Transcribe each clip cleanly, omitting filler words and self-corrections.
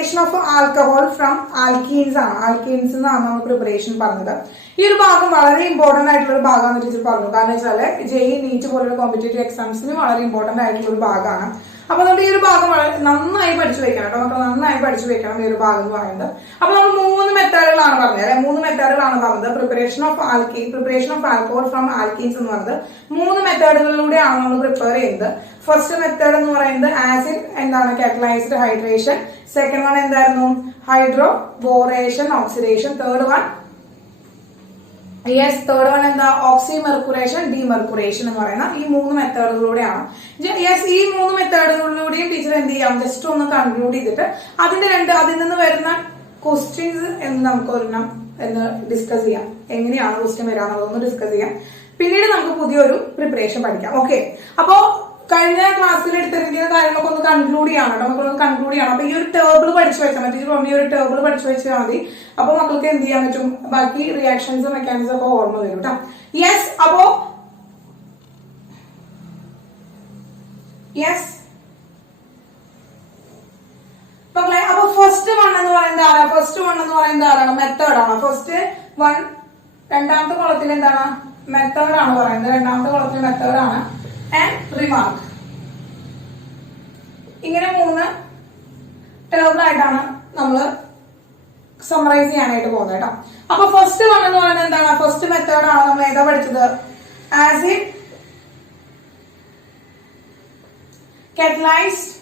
Preparation of alcohol from alkenes ആണ്. Alkenes എന്നാണ് നമ്മൾ പ്രിപ്പറേഷൻ പറഞ്ഞത്. ഈ ഒരു ഭാഗം വളരെ ഇമ്പോർട്ടന്റ് ആയിട്ടുള്ള ഒരു ഭാഗമാണെന്ന് ടീച്ചർ പറഞ്ഞു. കാരണം വെച്ചാൽ ജെഇ നീറ്റ് പോലുള്ള കോമ്പറ്റേറ്റീവ് എക്സാംസിന് വളരെ ഇമ്പോർട്ടന്റ് ആയിട്ടുള്ള ഒരു ഭാഗമാണ്. അപ്പൊ നമ്മൾ ഈ ഒരു ഭാഗം വളരെ നന്നായി പഠിച്ചു വെക്കണം കേട്ടോ മക്കൾ, നന്നായി പഠിച്ചു വെക്കണം ഈ ഒരു ഭാഗം എന്ന് പറയുന്നത്. അപ്പൊ നമ്മൾ 3 മെത്തേഡുകളാണ് പറഞ്ഞത് അല്ലെ, 3 മെത്തേഡുകളാണ് പറഞ്ഞത്. Preparation of alcohol from alkenes എന്ന് പറഞ്ഞത് 3 മെത്തേഡുകളിലൂടെയാണ് നമ്മൾ പ്രിപ്പയർ ചെയ്യുന്നത്. ഫസ്റ്റ് മെത്തേഡ് എന്ന് പറയുന്നത് ആസിഡ് എന്താണ് കാറ്റലൈസ്ഡ് ഹൈഡ്രേഷൻ. സെക്കൻഡ് വൺ എന്തായിരുന്നു ഹൈഡ്രോബോറേഷൻ ഓക്സിഡേഷൻ. തേർഡ് വൺ എന്താ ഓക്സിമെർക്കുറേഷൻ ഡീമെർക്കുറേഷൻ എന്ന് പറയുന്ന ഈ 3 മെത്തേഡുകളിലൂടെയാണ്. ഈ 3 മെത്തേഡുകളിലൂടെയും ടീച്ചർ എന്ത് ചെയ്യാം, ജസ്റ്റ് ഒന്ന് കൺക്ലൂഡ് ചെയ്തിട്ട് അതിൽ നിന്ന് വരുന്ന ക്വസ്റ്റ്യൻസ് എന്ന് നമുക്ക് ഒരെണ്ണം എന്ന് ഡിസ്കസ് ചെയ്യാം. എങ്ങനെയാണ് ക്വസ്റ്റ്യൻ വരാന്നുള്ളതൊന്ന് ഡിസ്കസ് ചെയ്യാം. പിന്നീട് നമുക്ക് പുതിയൊരു പ്രിപ്പറേഷൻ പഠിക്കാം. ഓക്കെ, അപ്പോ കഴിഞ്ഞ ക്ലാസ്സിൽ എടുത്തിരിക്കുന്ന കാര്യങ്ങളൊക്കെ ഒന്ന് കൺക്ലൂഡ് ചെയ്യണം കേട്ടോ മക്കളൊന്ന് കൺക്ലൂഡ് ചെയ്യണം. അപ്പൊ ഈ ഒരു ടേബിൾ പഠിച്ചു വെച്ചാൽ മതി, ഈ ഒരു ടേബിൾ പഠിച്ചു വെച്ചാൽ മതി. അപ്പൊ മക്കൾക്ക് എന്ത് ചെയ്യാൻ പറ്റും, ബാക്കി റിയാക്ഷൻസും മെക്കാനിസം ഒക്കെ ഓർമ്മ വരും കേട്ടോ. അപ്പോ മക്കളെ, അപ്പൊ ഫസ്റ്റ് വൺ എന്ന് പറയുന്നത് ആരാണ്, മെത്തേഡാണ്. ഫസ്റ്റ് വൺ രണ്ടാമത്തെ കോളത്തിൽ എന്താണ്, മെത്തേഡാണ് പറയുന്നത്. രണ്ടാമത്തെ കോളത്തിൽ മെത്തേഡാണ്. And remark. ഇങ്ങനെ 3 ടേബിളായിട്ടാണ് നമ്മൾ സമ്മറൈസ് ചെയ്യാനായിട്ട് പോകുന്നത് കേട്ടോ. അപ്പൊ ഫസ്റ്റ് വൺ എന്ന് പറയുന്നത് എന്താണ്, ഫസ്റ്റ് മെത്തേഡാണ്. നമ്മൾ ഏതാ പഠിച്ചത്, acid catalysed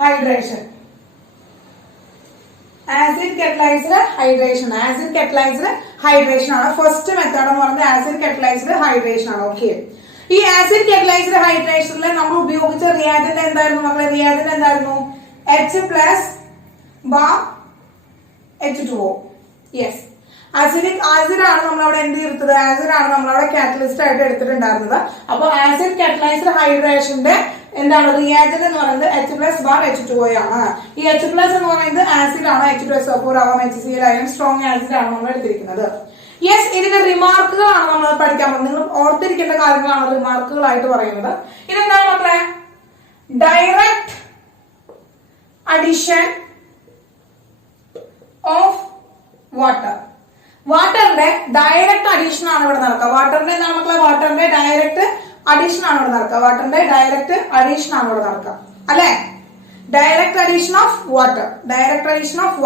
hydration. Acid catalysed hydration ആണ് ഫസ്റ്റ് മെത്തേഡ് എന്ന് പറയുന്നത്. ആസിഡ് കാറ്റലൈസ്ഡ് ഹൈഡ്രേഷൻ ആണ്. ഓക്കെ, ഈ ആസിഡ് കാറ്റലൈസ്ഡ് ഹൈഡ്രേഷനിൽ നമ്മൾ ഉപയോഗിച്ച റിയാജന്റ് എന്തായിരുന്നു മക്കളെ, റിയാജന്റ് എന്തായിരുന്നു, H+H2O. ആസിഡാണ് നമ്മളവിടെ എന്ത് ചെയ്തത്, ആസിഡാണ് നമ്മളവിടെ കാറ്റലിസ്റ്റ് ആയിട്ട് എടുത്തിട്ടുണ്ടായിരുന്നത്. അപ്പൊ ആസിഡ് കാറ്റലൈസ്ഡ് ഹൈഡ്രേഷന്റെ എന്താണ് റിയാജന്റ് എന്ന് പറയുന്നത് H+H2O ആണ്. ഈ H+ എന്ന് പറയുന്നത് ആസിഡ് ആണ്. H2SO4 ആവാം, HCl ആയാലും സ്ട്രോങ് ആസിഡ് ആണ് നമ്മൾ എടുത്തിരിക്കുന്നത്. ഇതിന്റെ റിമാർക്കുകളാണ് നമ്മൾ പഠിക്കാൻ പോകുന്നത്. നിങ്ങൾ ഓർത്തിരിക്കേണ്ട കാര്യങ്ങളാണ് റിമാർക്കുകളായിട്ട് പറയുന്നത്. ഇതെന്താണ് മക്കളെ, ഡയറക്റ്റ് അഡിഷൻ ഓഫ് വാട്ടറിന്റെ ഡയറക്റ്റ് അഡീഷൻ ആണ് ഇവിടെ നടക്കുക. വാട്ടറിന്റെ എന്താണ് മക്കളെ, വാട്ടറിന്റെ ഡയറക്റ്റ് അഡീഷൻ ആണ് ഇവിടെ നടക്കുക. അല്ലെ, ഡയറക്റ്റ് അഡീഷൻ ഓഫ്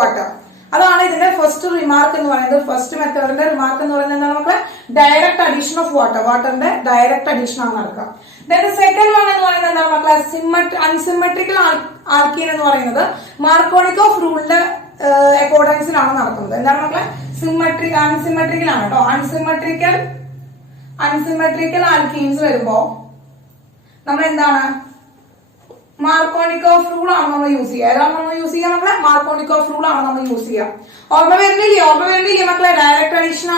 വാട്ടർ. അതാണ് ഇതിന്റെ ഫസ്റ്റ് റിമാർക്ക് എന്ന് പറയുന്നത്. ഫസ്റ്റ് മെത്തേഡിന്റെ റിമാർക്ക് എന്ന് പറയുന്നത് എന്താണ് മക്കളെ, ഡയറക്റ്റ് അഡീഷൻ ഓഫ് വാട്ടറിന്റെ ഡയറക്റ്റ് അഡീഷൻ ആണ് നടക്കുക. സെക്കൻഡ് വൺ എന്ന് പറയുന്നത് എന്താണ് മക്കളെ, അൺസിമെട്രിക്കൽ ആൽക്കീൻ എന്ന് പറയുന്നത് മാർക്കോണിക്കോഫ് റൂളിന്റെ അക്കോർഡൻസിലാണ് നടക്കുന്നത്. എന്താണ് മക്കളെ, അൺസിമെട്രിക്കൽ ആണ് കേട്ടോ. അൺസിമെട്രിക്കൽ ആൽക്കീൻസ് വരുമ്പോ നമ്മൾ എന്താണ്, മാർക്കോണിക്കോഫ് റൂൾ ആണ് നമ്മൾ യൂസ് ചെയ്യുക. ഏതാണ് നമ്മൾ യൂസ് ചെയ്യുക മക്കളെ, മാർക്കോണിക്കോഫ് റൂൾ ആണ് നമ്മൾ യൂസ് ചെയ്യുക. ഓർമ്മ വരുന്നില്ലേ മക്കളെ, ഡയറക്റ്റ് അഡീഷൻ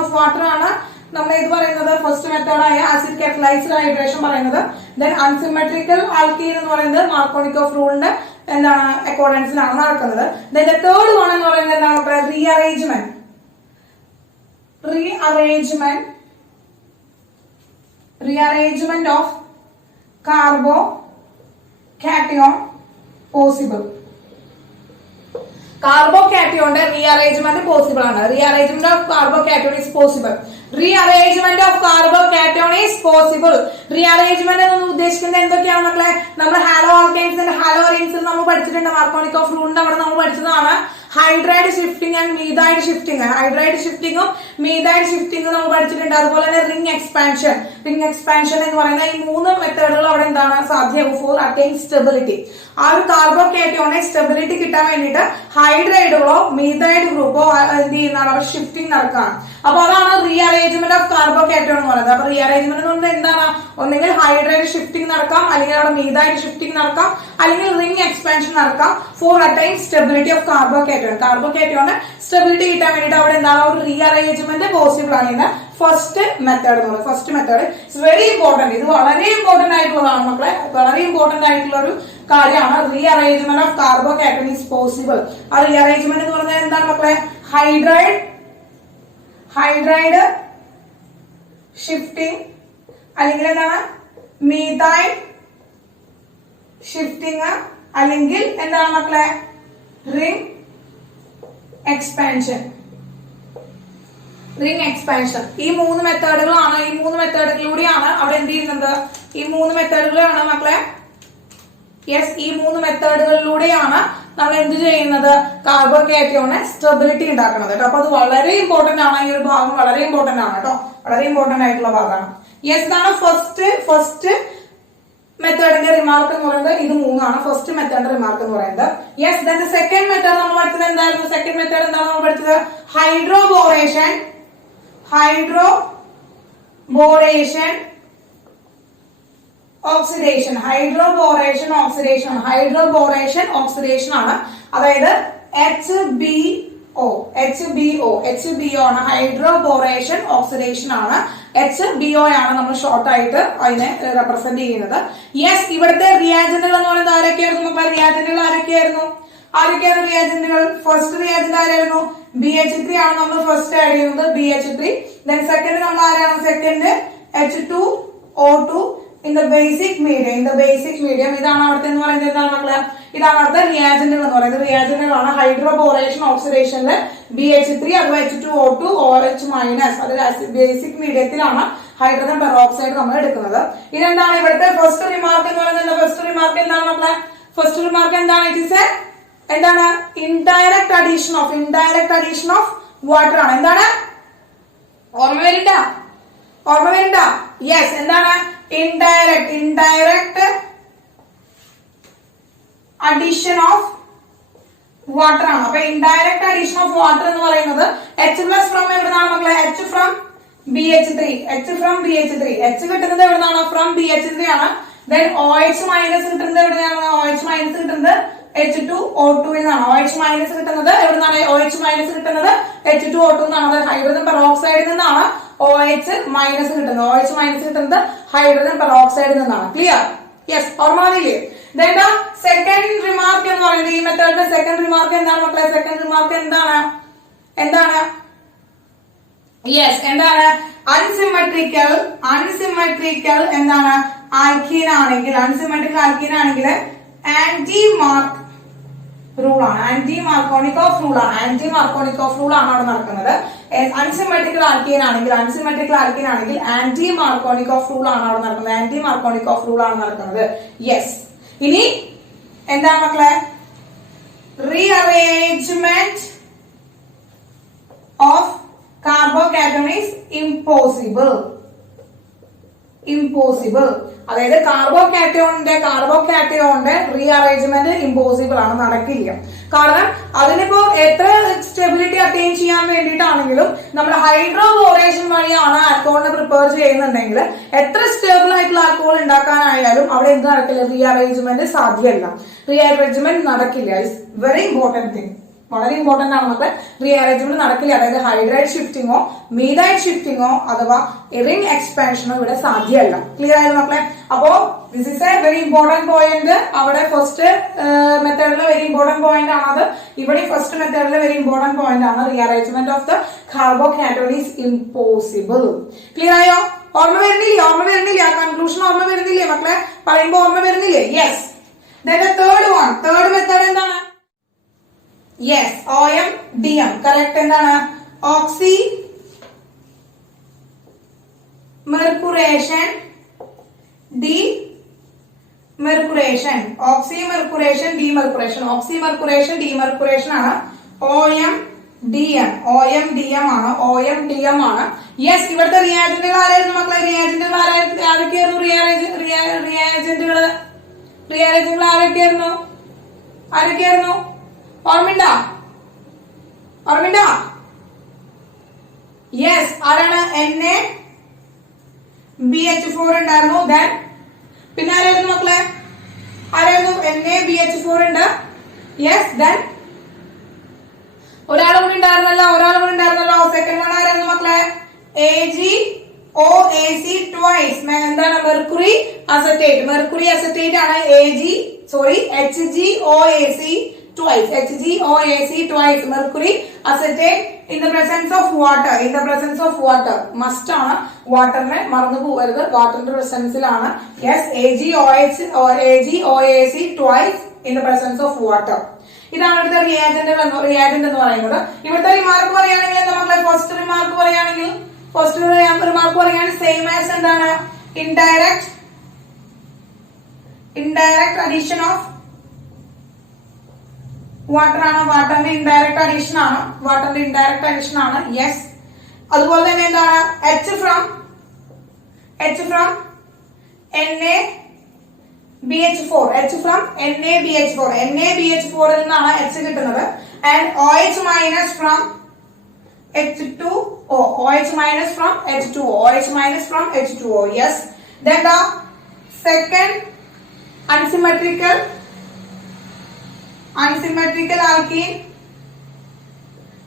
ഓഫ് വാട്ടർ ആണ് നമ്മൾ ഇത് പറയുന്നത്. ഫസ്റ്റ് മെത്തേഡായ ആസിഡ് കാറ്റലൈസ്ഡ് ഹൈഡ്രേഷൻ പറയുന്നത്. അൺസിമെട്രിക്കൽ ആൽക്കീൻ എന്ന് പറയുന്നത് മാർക്കോണിക്കോഫ് റൂളിന്റെ എന്താണ് അക്കോർഡൻസിലാണ് നടക്കുന്നത്. തേർഡ് വൺ എന്ന് പറയുന്നത് എന്താണ് മക്കളെ, റീഅറേഞ്ച്മെന്റ് ഓഫ് കാർബോകാറ്റയോൺ പോസിബിൾ. കാർബോകാറ്റയോന്റെ റീഅറേഞ്ച്മെന്റ് പോസിബിൾ ആണ്. Rearrangement of carbocation is possible. Rearrangement എന്ന് ഉദ്ദേശിക്കുന്നത് എന്തൊക്കെയാണ് മക്കളെ, നമ്മൾ ഹാലോ ആൽക്കൈൻസിന്റെ ഹാലോ റിങ്സിൽ നമ്മൾ പഠിച്ചിട്ടുണ്ട്. മാർക്കോണിക്കോഫ് റൂളിന്റെ അവിടെ നമ്മൾ പഠിച്ചതാണ് hydride shifting and methide shifting. Hydride ഷിഫ്റ്റിംഗും മീഥൈഡ് ഷിഫ്റ്റിംഗും നമ്മൾ പഠിച്ചിട്ടുണ്ട്. അതുപോലെ തന്നെ റിംഗ് എക്സ്പാൻഷൻ എന്ന് പറയുന്ന ഈ 3 മെത്തേഡുകൾ അവിടെ എന്താണ് സാധ്യമാകും ഫോർ അറ്റൈൻ സ്റ്റെബിലിറ്റി. ആ ഒരു കാർബോകാറ്റയോണെ സ്റ്റെബിലിറ്റി കിട്ടാൻ വേണ്ടിയിട്ട് ഹൈഡ്രൈഡുകളോ മീഥൈഡ് ഗ്രൂപ്പോ എന്ത് ചെയ്യുന്നതാണ്, അവർ ഷിഫ്റ്റിംഗ് നടക്കുകയാണ്. അപ്പൊ അതാണ് റീഅറേഞ്ച്മെന്റ് ഓഫ് കാർബോകാറ്റയോൺ എന്ന് പറയുന്നത്. അപ്പൊ റീഅറേഞ്ച്മെന്റ് എന്ന് പറയുന്നത് എന്താണ്, ഒന്നെങ്കിൽ ഹൈഡ്രൈഡ് ഷിഫ്റ്റിംഗ് നടക്കാം, അല്ലെങ്കിൽ അവിടെ മീഥൈഡ് ഷിഫ്റ്റിംഗ് നടക്കാം, അല്ലെങ്കിൽ റിംഗ് എക്സ്പാൻഷൻ നടക്കാം for attain stability of carbocation stability കിട്ടാൻ വേണ്ടിയിട്ട് അവിടെ എന്താണ് ഒരു റീഅറേഞ്ച്മെന്റ് പോസിബിൾ ആണ്. ഫസ്റ്റ് മെത്തേഡ് എന്ന് പറയുന്നത്. First method it's very important. ഇത് വളരെ ഇമ്പോർട്ടന്റ് ആയിട്ടുള്ളതാണ് മക്കളെ, വളരെ ഇമ്പോർട്ടന്റ് ആയിട്ടുള്ള ഒരു കാര്യമാണ്. Rearrangement of carbocation is possible. ആ റീഅറേഞ്ച്മെന്റ് എന്ന് പറഞ്ഞാൽ എന്താണ് മക്കളെ, ഹൈഡ്രൈഡ് ഷിഫ്റ്റിംഗ് അല്ലെങ്കിൽ എന്താണ് മീഥൈൽ ഷിഫ്റ്റിംഗ് അല്ലെങ്കിൽ എന്താണ് മക്കളെ റിംഗ് എക്സ്പാൻഷൻ. റിംഗ് എക്സ്പാൻഷൻ ഈ മൂന്ന് മെത്തേഡുകളാണ്. ഈ മൂന്ന് മെത്തേഡുകളിലൂടെയാണ് അവിടെ എന്ത് ചെയ്യുന്നത്? ഈ മൂന്ന് മെത്തേഡുകളാണ് മക്കളെ. യെസ്, ഈ മൂന്ന് മെത്തേഡുകളിലൂടെയാണ് നമ്മൾ എന്ത് ചെയ്യുന്നത്? കാർബോകാറ്റയോണ് സ്റ്റെബിലിറ്റി ഉണ്ടാക്കുന്നത് കേട്ടോ. അപ്പൊ അത് വളരെ ഇമ്പോർട്ടന്റ് ആണ്. ഈ ഒരു ഭാഗം വളരെ ഇമ്പോർട്ടന്റ് ആണ് കേട്ടോ. വളരെ ഇമ്പോർട്ടന്റ് ആയിട്ടുള്ള ഭാഗമാണ്. യെസ്, ഇതാണ് ഫസ്റ്റ് മെത്തേഡിന്റെ റിമാർക്ക് എന്ന് പറയുന്നത്. ഇത് മൂന്നാണ് ഫസ്റ്റ് മെത്തേഡിന്റെ റിമാർക്ക് എന്ന് പറയുന്നത്. യെസ്, ദെൻ സെക്കൻഡ് മെത്തേഡ് നമ്മൾ പഠിച്ചത് എന്തായിരുന്നു? സെക്കൻഡ് മെത്തേഡ് എന്താണ് നമ്മൾ പഠിച്ചത്? Hydroboration oxidation. ഹൈഡ്രോബോറേഷൻ ഓക്സിഡേഷൻ ആണ്. അതായത് HBO ആണ്. ഹൈഡ്രോബോറേഷൻ ഓക്സിഡേഷൻ ആണ്. HBO ആണ് നമ്മൾ ഷോർട്ട് ആയിട്ട് അതിനെ റെപ്രസെന്റ് ചെയ്യുന്നത്. യെസ്, ഇവിടുത്തെ റിയാജന്റുകൾ എന്ന് പറയുന്നത് ആരൊക്കെയായിരുന്നു? നമുക്ക് റിയാജന്റുകൾ ആരൊക്കെയായിരുന്നു? റിയാജന്റുകൾ? ഫസ്റ്റ് റിയാജന്റ് ആരായിരുന്നു? BH3 ആണ് നമ്മൾ ഫസ്റ്റ് ആഡ് ചെയ്യുന്നത്. BH3. ദെൻ സെക്കൻഡ് നമ്മൾ ആരാണ്? Second H2O2 in the basic medium. ഇതാണ് അവിടുത്തെ എന്ന് പറയുന്നത്. എന്താണ് മക്കളെ? ഇതാണ് അവിടുത്തെ റിയാജന്റുകൾ എന്ന് പറയുന്നത്. റിയാജന്റുകളാണ് ഹൈഡ്രോബോറേഷൻ ഓക്സിഡേഷനിൽ BH3 അഥവാ H2O2 OH- അത് ബേസിക് മീഡിയത്തിലാണ് ഹൈഡ്രജൻ പെറോക്സൈഡ് നമ്മൾ എടുക്കുന്നത്. ഇതെന്താണ് ഇവിടുത്തെ ഫസ്റ്റ് റിമാർക്ക് എന്ന് പറയുന്നത്? ഫസ്റ്റ് റിമാർക്ക് എന്താണ് മക്കളെ? ഫസ്റ്റ് റിമാർക്ക് എന്താണ്? ഇറ്റ് ഈസ് എന്താണ്? ഇൻഡയറക്റ്റ് അഡീഷൻ ഓഫ് വാട്ടർ ആണ്. എന്താണ്? ഓർമ്മ വരണ്ട? യെസ്, എന്താണ്? ഇൻഡയറക്റ്റ് അഡീഷൻ ഓഫ് വാട്ടർ ആണ്. അപ്പൊ ഇൻഡയറക്റ്റ് അഡീഷൻ ഓഫ് വാട്ടർ എന്ന് പറയുന്നത് H+ ഫ്രം എവിടുന്നാണ് മക്കളെ? H from BH3. H കിട്ടുന്നത് എവിടുന്നാണ്? ഫ്രം BH3 ആണ്. ദെൻ OH- കിട്ടുന്നത് എവിടുന്നാണ്? OH- കിട്ടുന്നത് H2O2 എന്നാണ്. OH- കിട്ടുന്നത് എവിടുന്നാണ്? OH- കിട്ടുന്നത് H2O2 എന്നാണ്. അതായത് ഹൈഡ്രജൻ പെറോക്സൈഡിൽ നിന്നാണ് OH- കിട്ടുന്നത്. OH- കിട്ടുന്നത് ഹൈഡ്രജൻ പെറോക്സൈഡിൽ നിന്നാണ്. ക്ലിയർ? യെസ്, ഓർമ്മയില്ലേ? ദെൻ സെക്കൻഡ് റിമാർക്ക് എന്ന് പറയുന്നത് ഈ മെത്തേഡിന്റെ സെക്കൻഡ് റിമാർക്ക് എന്താണ് മക്കളെ? സെക്കൻഡ് റിമാർക്ക് എന്താണ്? യെസ്, എന്താണ്? അൺസിമെട്രിക്കൽ എന്താണ്? ആൽക്കീൻ ആണെങ്കിൽ ആന്റി മാർക്ക് റൂൾ ആണ്. ആന്റി മാർക്കോണിക് ഓഫ് റൂൾ ആണ് അവിടെ നടക്കുന്നത്. അൺസിമെട്രിക്കൽ ആൽക്കീൻ ആണെങ്കിൽ ആന്റി മാർക്കോണിക് ഓഫ് റൂൾ ആണ് അവിടെ നടക്കുന്നത്. യെസ്, ഇനി എന്താണ് മക്കളെ? Rearrangement of carbocation is impossible. അതായത് കാർബോകാറ്റയോണിന്റെ റീഅറേഞ്ച്മെന്റ് ഇമ്പോസിബിൾ ആണ്, നടക്കില്ല. കാരണം അതിനിപ്പോ എത്ര സ്റ്റെബിലിറ്റി അറ്റൈൻ ചെയ്യാൻ വേണ്ടിയിട്ടാണെങ്കിലും നമ്മൾ ഹൈഡ്രോബോറേഷൻ വഴിയാണ് ആൽക്കഹോളിനെ പ്രിപ്പയർ ചെയ്യുന്നുണ്ടെങ്കിൽ എത്ര സ്റ്റേബിൾ ആയിട്ടുള്ള ആൽക്കഹോൾ ഉണ്ടാക്കാനായാലും അവിടെ എന്ത് നടക്കില്ല? റീഅറേഞ്ച്മെന്റ് സാധ്യമല്ല, റീഅറേഞ്ച്മെന്റ് നടക്കില്ല. It's very important thing. വളരെ ഇമ്പോർട്ടന്റ് ആണ് മക്കളെ. റീഅറേഞ്ച്മെന്റ് നടക്കില്ല. അതായത് ഹൈഡ്രൈഡ് ഷിഫ്റ്റിങ്ങോ മീഥൈഡ് ഷിഫ്റ്റിങ്ങോ അഥവാ റിംഗ് എക്സ്പാൻഷനോ ഇവിടെ സാധ്യമല്ല. ക്ലിയർ ആയത് മക്കളെ? അപ്പോ this is A very important point. അവിടെ ഫസ്റ്റ് മെത്തേഡിലെ വെരി ഇമ്പോർട്ടന്റ് പോയിന്റ് ആണത്. ഇവിടെ ഫസ്റ്റ് മെത്തേഡിലെ വെരി ഇമ്പോർട്ടന്റ് പോയിന്റ് ആണ്. Rearrangement of the carbocation is impossible. Clear ആയോ? ഓർമ്മ വരുന്നില്ല? കൺക്ലൂഷൻ ഓർമ്മ വരുന്നില്ലേ മക്കളെ? പറയുമ്പോ ഓർമ്മ വരുന്നില്ലേ? യെസ്. തേർഡ് മെത്തേഡ് എന്താണ്? Yes, OM-DM. കറക്റ്റ്. എന്താണ്? ഓക്സിമെർക്കുറേഷൻ ഡീമെർക്കുറേഷൻ ആണ്. OM-DM ആണ്. യെസ്, ഇവിടുത്തെ റിയാജന്റുകൾ ആരായിരുന്നു മക്കളെ? ആരൊക്കെയായിരുന്നു റിയാജന്റുകൾ ആരൊക്കെയായിരുന്നു? ഓർമ്മയുണ്ടോ? യെസ്, ആരാണ്? NaBH4 ഉണ്ടായിരുന്നു. ദെൻ പിന്നെ ആരായിരുന്നു മക്കളെ? NaBH4 ഉണ്ട്. യെസ്, ദെൻ ഒരാളും കൂടി ഉണ്ടായിരുന്നല്ലോ. സെക്കൻഡ് വൺ ആരായിരുന്നു മക്കളെ? AgOAC twice. എന്താണ്? മെർക്കുറി അസറ്റേറ്റ് ആണ്. HgOAC twice. Mercury acetate in the presence of water. Must ആണ്. വാട്ടറിനെ മറന്നു പോകരുത്. വാട്ടറിന്റെ പ്രസൻസിലാണ്. Yes, AgOAC twice in the presence of water. ഇതാണ് ഇവിടുത്തെ റിയാജന്റ് എന്ന് പറയുന്നത്. ഇവിടുത്തെ റിമാർക്ക് പറയുകയാണെങ്കിൽ നമ്മളെ ഫസ്റ്റ് റിമാർക്ക് പറയുകയാണെങ്കിൽ സെയിം ആസ് എന്താണ് ഇൻഡയറക്റ്റ് അഡീഷൻ ഓഫ് വാട്ടർ ആണ്. വാട്ടറിന്റെ ഇൻഡയറക്റ്റ് അഡീഷൻ ആണ്. യെസ്. അതുപോലെ തന്നെ എന്താണ് H from NaBH4 NaBH4 നിന്നാണ് H കിട്ടുന്നത്. And OH minus from H2O. OH minus from H2O. Yes. Then the second unsymmetrical alkene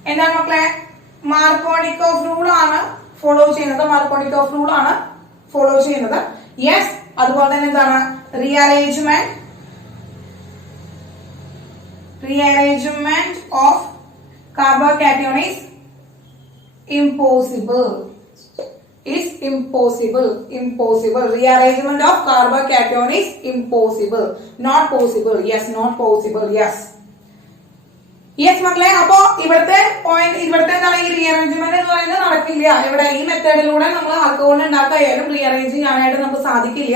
എന്താണ് മക്കളെ? മാർക്കോണിക്കോഫ് റൂൾ ആണ് ഫോളോ ചെയ്യുന്നത്. യെസ്. അതുപോലെ തന്നെ എന്താണ് rearrangement of carbocation is impossible. Rearrangement of carbocation is impossible. Not possible. Yes, not possible. Yes. Yes മക്കളെ, അപ്പോ ഇവിടുത്തെ എന്താണ് ഈ റീഅറേഞ്ച്മെന്റ് എന്ന് പറയുന്നത് നടക്കില്ല. ഇവിടെ ഈ മെത്തേഡിലൂടെ നമ്മൾ ആൽക്കഹോൾ ഉണ്ടാക്കായാലും റീഅറേഞ്ച് ചെയ്യാനായിട്ട് നമുക്ക് സാധിക്കില്ല.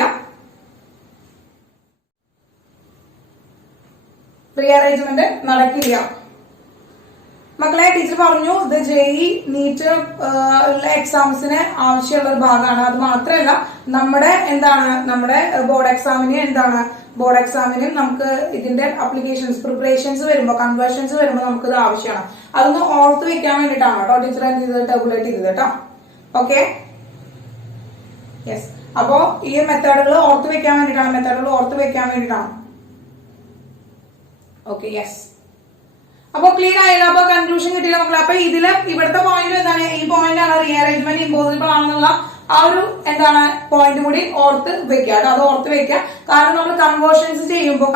റീഅറേഞ്ച്മെന്റ് നടക്കില്ല മക്കളെ. ടീച്ചർ പറഞ്ഞു ഇത് JEE നീറ്റ് ഉള്ള എക്സാംസിന് ആവശ്യമുള്ള ഒരു ഭാഗമാണ്. അത് മാത്രമല്ല നമ്മുടെ ബോർഡ് എക്സാമിന് നമുക്ക് ഇതിന്റെ അപ്ലിക്കേഷൻസ് പ്രിപ്പറേഷൻസ് വരുമ്പോൾ കൺവേർഷൻസ് വരുമ്പോൾ നമുക്ക് ഇത് ആവശ്യമാണ്. അതൊന്ന് ഓർത്ത് വെക്കാൻ വേണ്ടിയിട്ടാണ് കേട്ടോ ടീച്ചർ എന്ത് ചെയ്തത് ടാബുലേറ്റ് ചെയ്തത് കേട്ടോ. ഓക്കെ. യെസ്. അപ്പോ ഈ മെത്തേഡുകൾ ഓർത്ത് വെക്കാൻ വേണ്ടിയിട്ടാണ്. ഓക്കെ. യെസ്. അപ്പൊ ക്ലിയർ ആയില്ല. അപ്പൊ കൺക്ലൂഷൻ കിട്ടിയില്ല മക്കളെ. അപ്പൊ ഇവിടുത്തെ പോയിന്റ് എന്താണ്? ഈ പോയിന്റ് ആണ് റീഅറേഞ്ച്മെന്റ് ഇമ്പോസിബിൾ ആണെന്നുള്ള ആ ഒരു പോയിന്റ് കൂടി ഓർത്ത് വെക്കുക. അത് ഓർത്ത് വെക്കുക. കാരണം നമ്മൾ കൺവേർഷൻസ് ചെയ്യുമ്പോൾ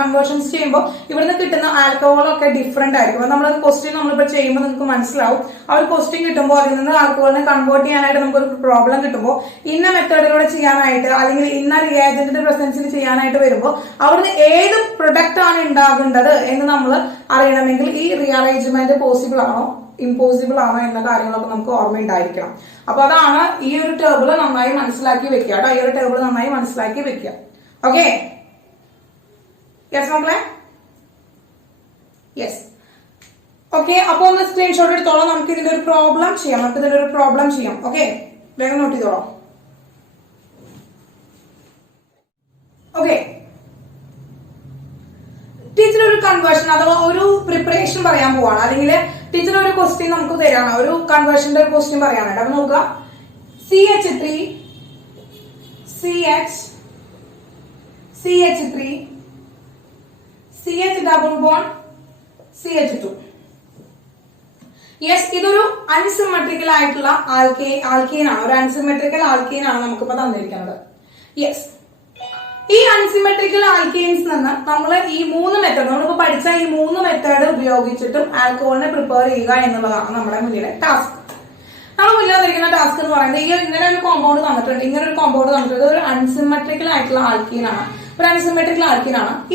ഇവിടുന്ന് കിട്ടുന്ന ആൽക്കഹോൾ ഒക്കെ ഡിഫറെന്റ് ആയിരിക്കും. അപ്പൊ നമ്മൾ ക്വസ്റ്റ്യൻ നമ്മളിപ്പോ ചെയ്യുമ്പോൾ നിങ്ങൾക്ക് മനസ്സിലാവും. ആ ഒരു ക്വസ്റ്റ്യൻ കിട്ടുമ്പോൾ അതിൽ നിന്ന് ആൽക്കഹോളിനെ കൺവേർട്ട് ചെയ്യാനായിട്ട് നമുക്കൊരു പ്രോബ്ലം കിട്ടുമ്പോൾ ഇന്ന മെത്തേഡിലൂടെ ചെയ്യാനായിട്ട് അല്ലെങ്കിൽ ഇന്ന റിയാജന്റിന്റെ പ്രസൻസിൽ ചെയ്യാനായിട്ട് വരുമ്പോൾ അവിടുന്ന് ഏത് പ്രൊഡക്റ്റ് ആണ് ഉണ്ടാകേണ്ടത് എന്ന് നമ്മൾ അറിയണമെങ്കിൽ ഈ റീഅറേഞ്ച്മെന്റ് പോസിബിൾ ആണോ ഇമ്പോസിബിൾ ആണോ എന്ന കാര്യങ്ങളൊക്കെ നമുക്ക് ഓർമ്മയുണ്ടായിരിക്കണം. അപ്പൊ അതാണ് ഈ ഒരു ടേബിൾ നന്നായി മനസ്സിലാക്കി വെക്കുക കേട്ടോ. ഈ ഒരു ടേബിൾ നന്നായി മനസ്സിലാക്കി വെക്കുക. ഓക്കെ. യെസ് മക്കളെ. യെസ്. ഓക്കെ. അപ്പൊ ഒന്ന് സ്ക്രീൻഷോട്ട് എടുത്തോളാം. നമുക്ക് ഇതിന്റെ ഒരു പ്രോബ്ലം ചെയ്യാം. ഓക്കെ. വേഗം നോട്ട് ചെയ്തോളാം. ഓക്കെ. ടീച്ചർ ഒരു കൺവേർഷൻ അഥവാ ഒരു പ്രിപ്പറേഷൻ പറയാൻ പോവാണ്. അല്ലെങ്കിൽ ടീച്ചർ ഒരു ക്വസ്റ്റ്യൻ നമുക്ക് തരാണ്. ഒരു കൺവേർഷന്റെ ഒരു ക്വസ്റ്റ്യൻ പറയാനായിട്ട്. അപ്പൊ നോക്കുക. CH3 CH double bond CH2. Yes. ഇതൊരു അൺസിമെട്രിക്കൽ ആയിട്ടുള്ള ആൽക്കീനാണ്. ഒരു അൺസിമെട്രിക്കൽ ആൽക്കീനാണ് നമുക്കിപ്പോ തന്നിരിക്കുന്നത്. യെസ്. ഈ അൺസിമെട്രിക്കൽ ആൽക്കീൻസ് നിന്ന് നമ്മൾ ഈ 3 മെത്തേഡ് നമ്മളിപ്പോ പഠിച്ച ഈ 3 മെത്തേഡ് ഉപയോഗിച്ചിട്ടും ആൽക്കഹോളിനെ പ്രിപ്പയർ ചെയ്യുക എന്നുള്ളതാണ് നമ്മുടെ മുന്നിലെ ടാസ്ക്. നമ്മൾ മുന്നിൽ വന്നിരിക്കുന്ന ടാസ്ക് എന്ന് പറയുന്നത് ഇങ്ങനെ ഒരു കോമ്പൗണ്ട് തന്നിട്ടുണ്ട്. ഒരു അൺസിമെട്രിക്കൽ ആയിട്ടുള്ള ആൽക്കീനാണ്.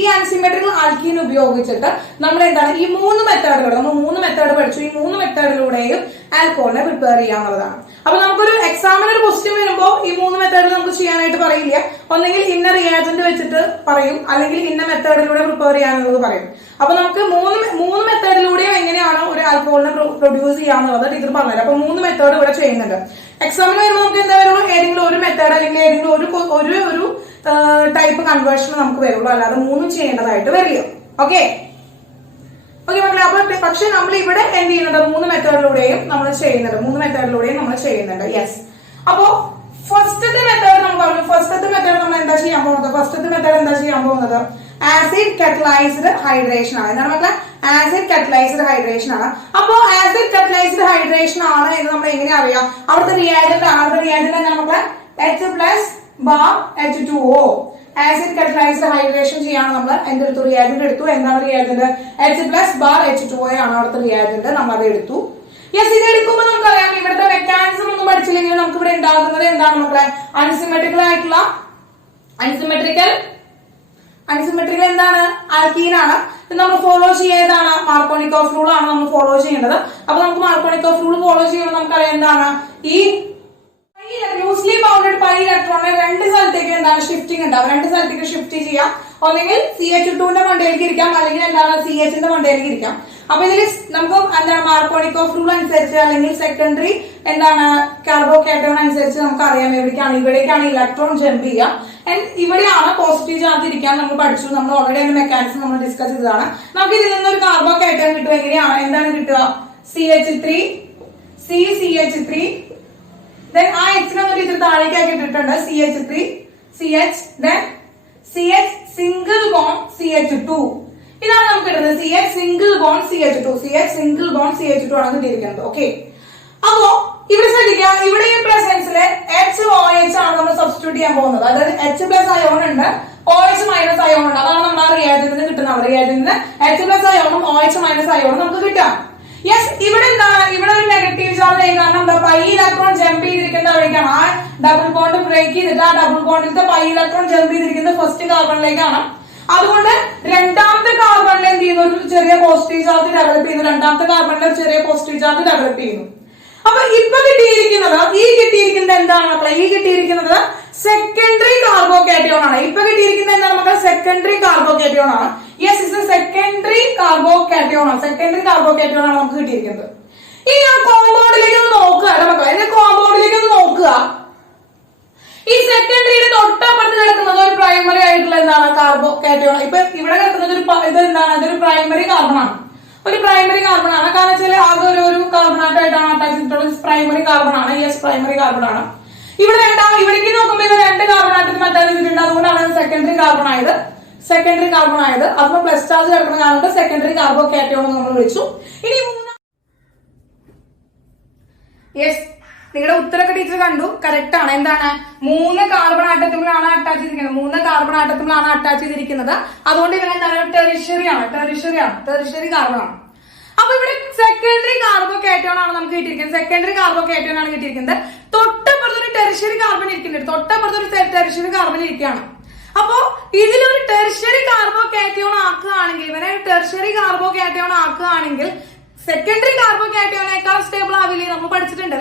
ഈ അൺസിമെട്രിക്കൽ ആൽക്കീൻ ഉപയോഗിച്ചിട്ട് നമ്മൾ ഈ 3 മെത്തേഡുകൾ നമ്മൾ 3 മെത്തേഡ് പഠിച്ചു. ഈ 3 മെത്തേഡിലൂടെയും ആൽക്കഹോളിനെ പ്രിപ്പയർ ചെയ്യാന്നുള്ളതാണ്. അപ്പൊ നമുക്കൊരു എക്സാമിന് ഒരു ക്വസ്റ്റ്യൻ വരുമ്പോൾ ഈ 3 മെത്തേഡ് നമുക്ക് ചെയ്യാനായിട്ട് പറയില്ല. ഒന്നെങ്കിൽ ഇന്ന റിയാജന്റ് വെച്ചിട്ട് പറയും, അല്ലെങ്കിൽ ഇന്ന മെത്തേഡിലൂടെ പ്രിപ്പയർ ചെയ്യാനുള്ളത് പറയും. അപ്പൊ നമുക്ക് മൂന്ന് മെത്തേഡിലൂടെയും എങ്ങനെയാണ് ഒരു ആൽക്കഹോളിനെ പ്രൊഡ്യൂസ് ചെയ്യാന്നുള്ളത് ടീച്ചർ പറഞ്ഞുതരാം. അപ്പൊ 3 മെത്തേഡ് ഇവിടെ ചെയ്യുന്നുണ്ട്. എക്സാമിന് വരുമ്പോൾ നമുക്ക് എന്താ വരുള്ളൂ? ഏതെങ്കിലും ഒരു മെത്തേഡ് അല്ലെങ്കിൽ ഏതെങ്കിലും ഒരു ടൈപ്പ് കൺവേർഷൻ നമുക്ക് വരുള്ളൂ. അല്ലാതെ 3 ചെയ്യേണ്ടതായിട്ട് വരില്ല. ഓക്കെ മക്കളെ. അപ്പൊ പക്ഷെ നമ്മൾ ഇവിടെ എന്ത് ചെയ്യുന്നുണ്ട്? 3 മെത്തേഡിലൂടെയും നമ്മൾ ചെയ്യുന്നുണ്ട്. യെസ്. അപ്പോ ഫസ്റ്റത്തെ മെത്തേഡ് നമ്മൾ നമ്മൾ എന്താ ചെയ്യാൻ പോകുന്നത്? ആസിഡ് കറ്റലൈസ്ഡ് ഹൈഡ്രേഷൻ ആണ്. എന്താണ് മക്കളെ? ആസിഡ് കറ്റലൈസ്ഡ് ഹൈഡ്രേഷൻ ആണ്. അപ്പോ ആസിഡ് കറ്റലൈസ്ഡ് ഹൈഡ്രേഷൻ ആണ് എന്ന് നമ്മൾ എങ്ങനെ അറിയാം? അവിടുത്തെ റിയാജന്റ് ആണ്. എന്താണ് മക്കളെ? H+H2O. ആസിഡ് കറ്റലൈസ്ഡ് ഹൈഡ്രേഷൻ ചെയ്യാണ് നമ്മൾ എന്തെടുത്തു? റിയാജന്റ് എടുത്തു. എന്താണ് റിയാജന്റ്? H+H2O ആണ് അവിടുത്തെ റിയാജന്റ്. നമ്മൾ അത് എടുത്തു. യെസ്. ഇത് എടുക്കുമ്പോൾ നമുക്കറിയാം ഇവിടുത്തെ മെക്കാനിസം ഒന്നും പഠിച്ചില്ലെങ്കിൽ നമുക്ക് ഇവിടെ ഉണ്ടാകുന്നത് എന്താണ് മക്കളെ? അൺസിമെട്രിക്കൽ എന്താണ്? ആൽക്കീൻ ആണ്. നമ്മൾ ഫോളോ ചെയ്യേണ്ടതാണ് മാർക്കോണിക്കോഫ് റൂൾ ആണ് നമ്മൾ ഫോളോ ചെയ്യേണ്ടത്. അപ്പൊ നമുക്ക് മാർക്കോണിക്കോഫ് റൂൾ ഫോളോ ചെയ്യുമ്പോൾ നമുക്കറിയാം എന്താണ് ഈ ലൂസ്ലി ബൗണ്ടഡ് പൈ ഇലക്ട്രോണിനെ രണ്ട് സ്ഥലത്തേക്ക് എന്താണ് ഷിഫ്റ്റിംഗ് ഉണ്ടാവും. രണ്ട് സ്ഥലത്തേക്ക് ഷിഫ്റ്റ് ചെയ്യാം. ഒന്നെങ്കിൽ CH2ന്റെ മണ്ടയിലേക്ക് ഇരിക്കാം, അല്ലെങ്കിൽ എന്താണ് CHന്റെ മണ്ടയിലേക്ക് ഇരിക്കാം. അപ്പൊ ഇതിൽ നമുക്ക് എന്താണ് മാർക്കോണിക്കോഫ് റൂൾ അനുസരിച്ച് അല്ലെങ്കിൽ സെക്കൻഡറി എന്താണ് കാർബോകാറ്റയോൺ അനുസരിച്ച് നമുക്ക് അറിയാം എവിടേക്കാണ് ഇവിടേക്കാണ് ഇലക്ട്രോൺ ജമ്പ് ചെയ്യുക. ആൻഡ് ഇവിടെയാണ് പോസിറ്റീവ് ചാർജ് ഇരിക്കാൻ നമ്മൾ പഠിച്ചു. നമ്മൾ ഓൾറെഡി അതിന്റെ മെക്കാനിസം നമ്മൾ ഡിസ്കസ് ചെയ്തതാണ്. നമുക്ക് ഇതിൽ നിന്നൊരു കാർബോകാറ്റയോൺ കിട്ടും. എങ്ങനെയാണ്? എന്താണ് കിട്ടുക? CH3 CH3 then ആ H നെ ഇത്തിരി താഴേക്ക് ആക്കി ഇട്ടിട്ടുണ്ട്. CH3 CH then CH single bond CH2 ഇതാണ് നമുക്ക് കിട്ടുന്നത്. CH single bond CH2 CH single bond CH2 ആണ് കിട്ടിയിരിക്കുന്നത്. ഓക്കെ, അപ്പോ ഇവിടെ ശ്രദ്ധിക്കുക, ഇവിടെ ഈ പ്രസൻസിലെ HOH ആണ് നമ്മൾ സബ്സ്റ്റിറ്റ്യൂട്ട് ചെയ്യാൻ പോകുന്നത്. അതായത് H പ്ലസ് അയോൺ ഉണ്ട്, OH മൈനസ് അയോൺ ഉണ്ട്. അതാണ് നമ്മൾ ആ റിയാജന്റിന് കിട്ടുന്നത്. റിയാജന്റിന് H പ്ലസ് അയോണും OH മൈനസ് അയോണും നമുക്ക് കിട്ടാം. യെസ്, ഇവിടെ എന്താണ്? ഇവിടെ ഒരു നെഗറ്റീവ് ചാർജ് ആയി. കാരണം എന്താ? പൈ ഇലക്ട്രോൺ ജമ്പ് ചെയ്തിരിക്കുന്ന വഴിക്കാണ്. ആ ഡബിൾ ബോണ്ട് ബ്രേക്ക് ചെയ്തിട്ട് ആ ഡബിൾ ബോണ്ടിലത്തെ പൈ ഇലക്ട്രോൺ ജമ്പ് ചെയ്തിരിക്കുന്നത് ഫസ്റ്റ് കാർബണിലേക്കാണ്. അതുകൊണ്ട് രണ്ടാമത്തെ കാർബണിൽ എന്ത് ചെയ്യുന്നു? ഒരു ചെറിയ പോസിറ്റീവ് ചാർജ് ഡെവലപ്പ് ചെയ്യുന്നു. രണ്ടാമത്തെ കാർബണിൽ ഒരു ചെറിയ പോസിറ്റീവ് ചാർജ് ഡെവലപ്പ് ചെയ്യുന്നു. അപ്പൊ ഇപ്പൊ കിട്ടിയിരിക്കുന്നത് എന്താണ് മക്കളെ? ഈ കിട്ടിയിരിക്കുന്നത് സെക്കൻഡറി കാർബോകാറ്റയോൺ ആണ്. ഇപ്പൊ കിട്ടിയിരിക്കുന്നത് എന്താണ് മക്കളെ? സെക്കൻഡറി കാർബോകാറ്റയോൺ ആണ്. Yes, it's A secondary carbocation ആണ്. സെക്കൻഡറി കാർബോകാറ്റയോൺ ആണ് നമുക്ക് കിട്ടിയിരിക്കുന്നത്. ഇനി ആ കോമ്പൗണ്ടിലേക്ക് ഒന്ന് നോക്കുക മക്കളെ. ഇതിന്റെ കോമ്പൗണ്ടിലേക്ക് ഒന്ന് നോക്കുക. ഈ സെക്കൻഡറിയുടെ തൊട്ടപ്പുറത്ത് കിടക്കുന്നത് ഒരു പ്രൈമറി ആയിട്ടുള്ള എന്താണ്? കാർബോകാറ്റയോൺ. ഇപ്പൊ ഇവിടെ കിടക്കുന്നത് ഇത് എന്താണ്? ഇതൊരു പ്രൈമറി കാർബൺ ആണ്. ഒരു പ്രൈമറി കാർബൺ ആണ്. കാരണം വെച്ചാൽ ആകെ ഒരു കാർബണായിട്ടാണ് അറ്റാച്ച് ചെയ്തിട്ടുള്ളത്. പ്രൈമറി കാർബൺ ആണ്. യെസ്, പ്രൈമറി കാർബൺ ആണ്. ഇവിടെ ഇവിടേക്ക് നോക്കുമ്പോൾ ഇത് രണ്ട് കാർബണാറ്റത്തിൽ അറ്റാച്ച് ചെയ്തിട്ടുണ്ട്. അതുകൊണ്ടാണ് സെക്കൻഡറി കാർബൺ ആയത്. സെക്കൻഡറി കാർബൺ ആയത് അതിന് പ്ലസ് ചാർജ് കിടക്കുന്ന കാരണം സെക്കൻഡറി കാർബോകാറ്റയോൺ നമ്മൾ വിളിച്ചു. ഇനി യെസ്, നിങ്ങളുടെ ഉത്തരൊക്കെ ടീച്ചർ കണ്ടു. കറക്റ്റ് ആണ്. എന്താണ്? 3 കാർബൺ ആറ്റത്തിലാണ് അറ്റാച്ച് ചെയ്തിരിക്കുന്നത്. 3 കാർബൺ ആറ്റത്തിലാണ് അറ്റാച്ച് ചെയ്തിരിക്കുന്നത്. അതുകൊണ്ട് ഇവൻ എന്താണ്? ടെറിഷറി കാർബൺ ആണ്. അപ്പൊ ഇവിടെ സെക്കൻഡറി കാർബോകാറ്റയോൺ ആണ് നമുക്ക് കിട്ടിയിരിക്കുന്നത്. സെക്കൻഡറി കാർബോകാറ്റയോൺ ആണ് കിട്ടിയിരിക്കുന്നത്. തൊട്ടപ്പുറത്തൊരു ടെറിഷറി കാർബൺ ഇരിക്കുന്നുണ്ട്. തൊട്ടപ്പുറത്തൊരു ടെറിഷറി കാർബൺ ഇരിക്കുകയാണ്. അപ്പോ ഇതിലൊരു ടെറിഷറി കാർബോകാറ്റയോൺ ആക്കുകയാണെങ്കിൽ, ഇവനെ ടെറിഷറി കാർബോകാറ്റയോൺ ആക്കുകയാണെങ്കിൽ സെക്കൻഡറി കാർബോകാറ്റയോണേക്കാൾ സ്റ്റേബിൾ ആവില്ലേ? നമ്മൾ പഠിച്ചിട്ടുണ്ട്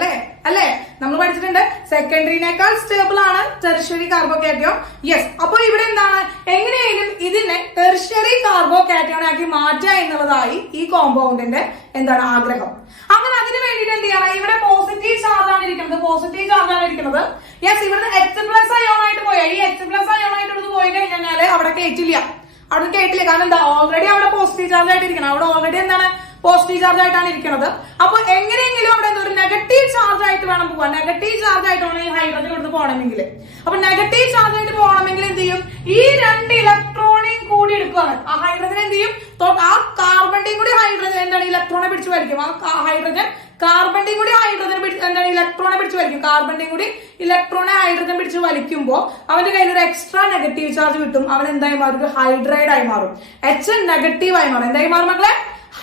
അല്ലേ? നമ്മൾ പഠിച്ചിട്ടുണ്ട് സെക്കൻഡറിനേക്കാൾ സ്റ്റേബിൾ ആണ് ടെറിഷറി കാർബോകാറ്റയോൺ. യെസ്, അപ്പൊ ഇവിടെ എന്താണ്? എങ്ങനെയായാലും ഇതിനെ ടെറിഷറി കാർബോകാറ്റയോൺ ആക്കി മാറ്റുക എന്നുള്ളതായി ഈ കോമ്പൗണ്ടിന്റെ എന്താണ് ആഗ്രഹം. അങ്ങനെ അതിന് വേണ്ടിയിട്ട് എന്ത് ചെയ്യണം? ഇവിടെ പോസിറ്റീവ് ചാർജ് ആണ് ഇരിക്കുന്നത്. യെസ്, ഇവിടുന്ന് H പ്ലസ് അയോൺ ആയിട്ട് പോയാൽ ഈ H പ്ലസ് അയോൺ ആയിട്ട് ഇവിടുന്ന് പോയി കഴിഞ്ഞാൽ അവിടെ കേട്ടില്ല. കാരണം എന്താ? ഓൾറെഡി അവിടെ പോസിറ്റീവ് ചാർജ് ആയിട്ട് ഇരിക്കണം. അവിടെ ഓൾറെഡി എന്താണ്? പോസിറ്റീവ് ചാർജ് ആയിട്ടാണ് ഇരിക്കുന്നത്. അപ്പൊ എങ്ങനെയെങ്കിലും അവിടെ ഒരു നെഗറ്റീവ് ചാർജ് ആയിട്ട് വേണം പോകാൻ. നെഗറ്റീവ് ചാർജ് ആയിട്ട് വേണം ഈ ഹൈഡ്രജൻ ഇവിടുന്ന് പോകണമെങ്കിൽ. അപ്പൊ നെഗറ്റീവ് ചാർജ് ആയിട്ട് പോകണമെങ്കിൽ എന്ത് ചെയ്യും? ഈ 2 ഇലക്ട്രോണേയും കൂടി എടുക്കുകയാണ്. ആ ഹൈഡ്രജൻ എന്ത് ചെയ്യും? ആ കാർബണിന്റെയും കൂടി ഹൈഡ്രജൻ എന്താണ്? ഇലക്ട്രോണെ പിടിച്ചു വലിക്കും. ആ ഹൈഡ്രജൻ കാർബണിന്റെയും കൂടി ഹൈഡ്രജൻ എന്താണ്? ഇലക്ട്രോണെ പിടിച്ചു വലിക്കും. കാർബണിന്റെയും കൂടി ഇലക്ട്രോണെ ഹൈഡ്രജൻ പിടിച്ച് വലിക്കുമ്പോൾ അവന്റെ കയ്യിൽ ഒരു എക്സ്ട്രാ നെഗറ്റീവ് ചാർജ് കിട്ടും. അവൻ എന്തായി മാറും? ഒരു ഹൈഡ്രൈഡ് ആയി മാറും. H നെഗറ്റീവ് ആയി മാറും. എന്തായി മാറും മക്കളെ?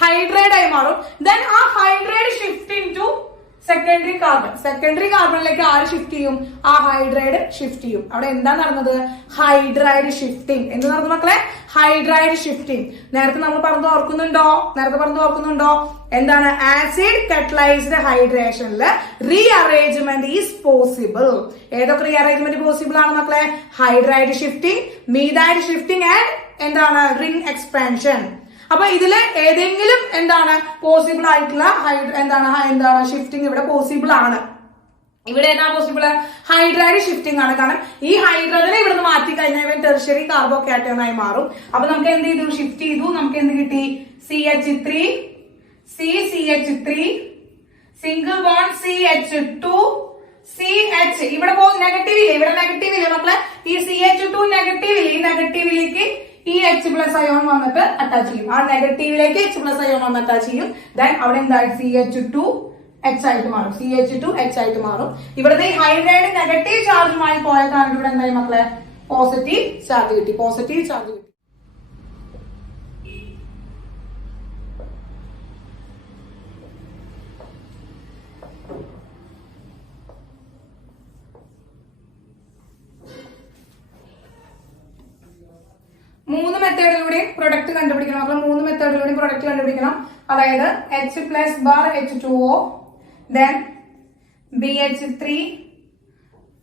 ഹൈഡ്രൈഡ് ആയി മാറും. ദെൻ ആ hydride shift into secondary carbon. Secondary കാർബണിലേക്ക് ആര് ഷിഫ്റ്റ് ചെയ്യും? ആ ഹൈഡ്രൈഡ് ഷിഫ്റ്റ് ചെയ്യും. അവിടെ എന്താ നടന്നത്? Hydride shifting. എന്ത് നടന്നു മക്കളെ? Hydride shifting. നേരത്തെ നമ്മൾ പറഞ്ഞു ഓർക്കുന്നുണ്ടോ? എന്താണ്? ആസിഡ് കറ്റലൈസ്ഡ് ഹൈഡ്രേഷനില് റീഅറേഞ്ച്മെന്റ് ഈസ് പോസിബിൾ. ഏതൊക്കെ റീഅറേഞ്ച്മെന്റ് പോസിബിൾ ആണ് മക്കളെ? Hydride shifting, methide shifting and എന്താണ്? Ring expansion. അപ്പൊ ഇതില് ഏതെങ്കിലും എന്താണ് പോസിബിൾ ആയിട്ടുള്ള എന്താണ് ഷിഫ്റ്റിംഗ് ഇവിടെ പോസിബിൾ ആണ്. ഇവിടെ ഏതാ പോസിബിൾ? ഹൈഡ്രൈഡ് ഷിഫ്റ്റിംഗ് ആണ്. കാരണം ഈ ഹൈഡ്രജനെ ഇവിടുന്ന് മാറ്റി കഴിഞ്ഞാൽ ഇവൻ ടെറിഷറി കാർബോകാറ്റയോൺ ആയി മാറും. അപ്പൊ നമുക്ക് എന്ത് ചെയ്തു? ഷിഫ്റ്റ് ചെയ്തു. നമുക്ക് എന്ത് കിട്ടി? CH3 single bond CH2 CH. ഇവിടെ നെഗറ്റീവ് ഇല്ലേ മക്കളെ? ഈ CH2 നെഗറ്റീവില്, ഈ നെഗറ്റീവിലേക്ക് ഈ H പ്ലസ് അയോൺ വന്നിട്ട് അറ്റാച്ച് ചെയ്യും. ആ നെഗറ്റീവിലേക്ക് H പ്ലസ് അയോൺ വന്ന് അറ്റാച്ച് ചെയ്യും. ദെൻ അവിടെ എന്തായി? CH2 H ആയിട്ട് മാറും. ഇവിടുത്തെ ഈ ഹൈഡ്രൈഡ് നെഗറ്റീവ് ചാർജുമായി പോയ കാരണം ഇവിടെ എന്തായി മക്കളെ? പോസിറ്റീവ് ചാർജ് കിട്ടി. 3 മെത്തേഡിലൂടെയും പ്രൊഡക്റ്റ് കണ്ടുപിടിക്കണം. അപ്പോൾ 3 മെത്തേഡിലൂടെയും പ്രൊഡക്റ്റ് കണ്ടുപിടിക്കണം. അതായത് H+H2O, then BH3,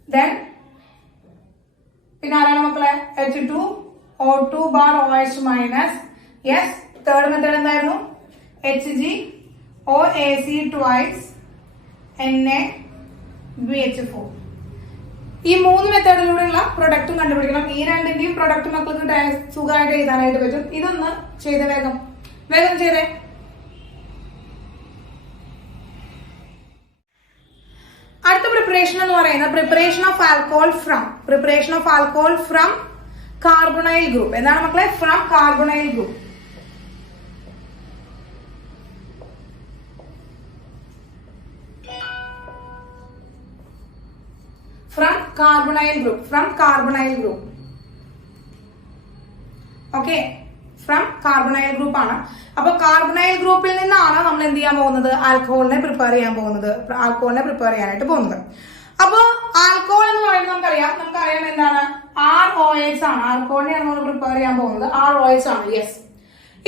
then പിന്നെ ആരാണ് മക്കളെ H2O2 minus. Yes, third method എന്തായിരുന്നു? HgOAc twice NaBH4. ഈ 3 മെത്തേഡിലൂടെയുള്ള പ്രൊഡക്റ്റും കണ്ടുപിടിക്കണം. ഈ രണ്ടിന്റെയും പ്രൊഡക്റ്റ് മക്കൾക്ക് സുഖമായിട്ട് എഴുതാനായിട്ട് പറ്റും. ഇതൊന്ന് ചെയ്തേ, വേഗം വേഗം ചെയ്തേ. അടുത്ത പ്രിപ്പറേഷൻ എന്ന് പറയുന്നത് preparation of alcohol from carbonyl group. എന്താണ് മക്കളെ? From carbonyl group. From carbonyl group. Okay, from carbonyl group ആണ്. അപ്പൊ കാർബണൈൽ ഗ്രൂപ്പിൽ നിന്നാണ് നമ്മൾ എന്ത് ചെയ്യാൻ പോകുന്നത്? ആൽക്കഹോളിനെ പ്രിപ്പയർ ചെയ്യാനായിട്ട് പോകുന്നത്. അപ്പൊ ആൽക്കഹോൾ എന്ന് പറയുന്നത് നമുക്കറിയാം എന്താണ്? ROH ആണ്. ആൽക്കഹോളിനെയാണ് നമ്മൾ പ്രിപ്പയർ ചെയ്യാൻ പോകുന്നത്. ROH ആണ്. യെസ്.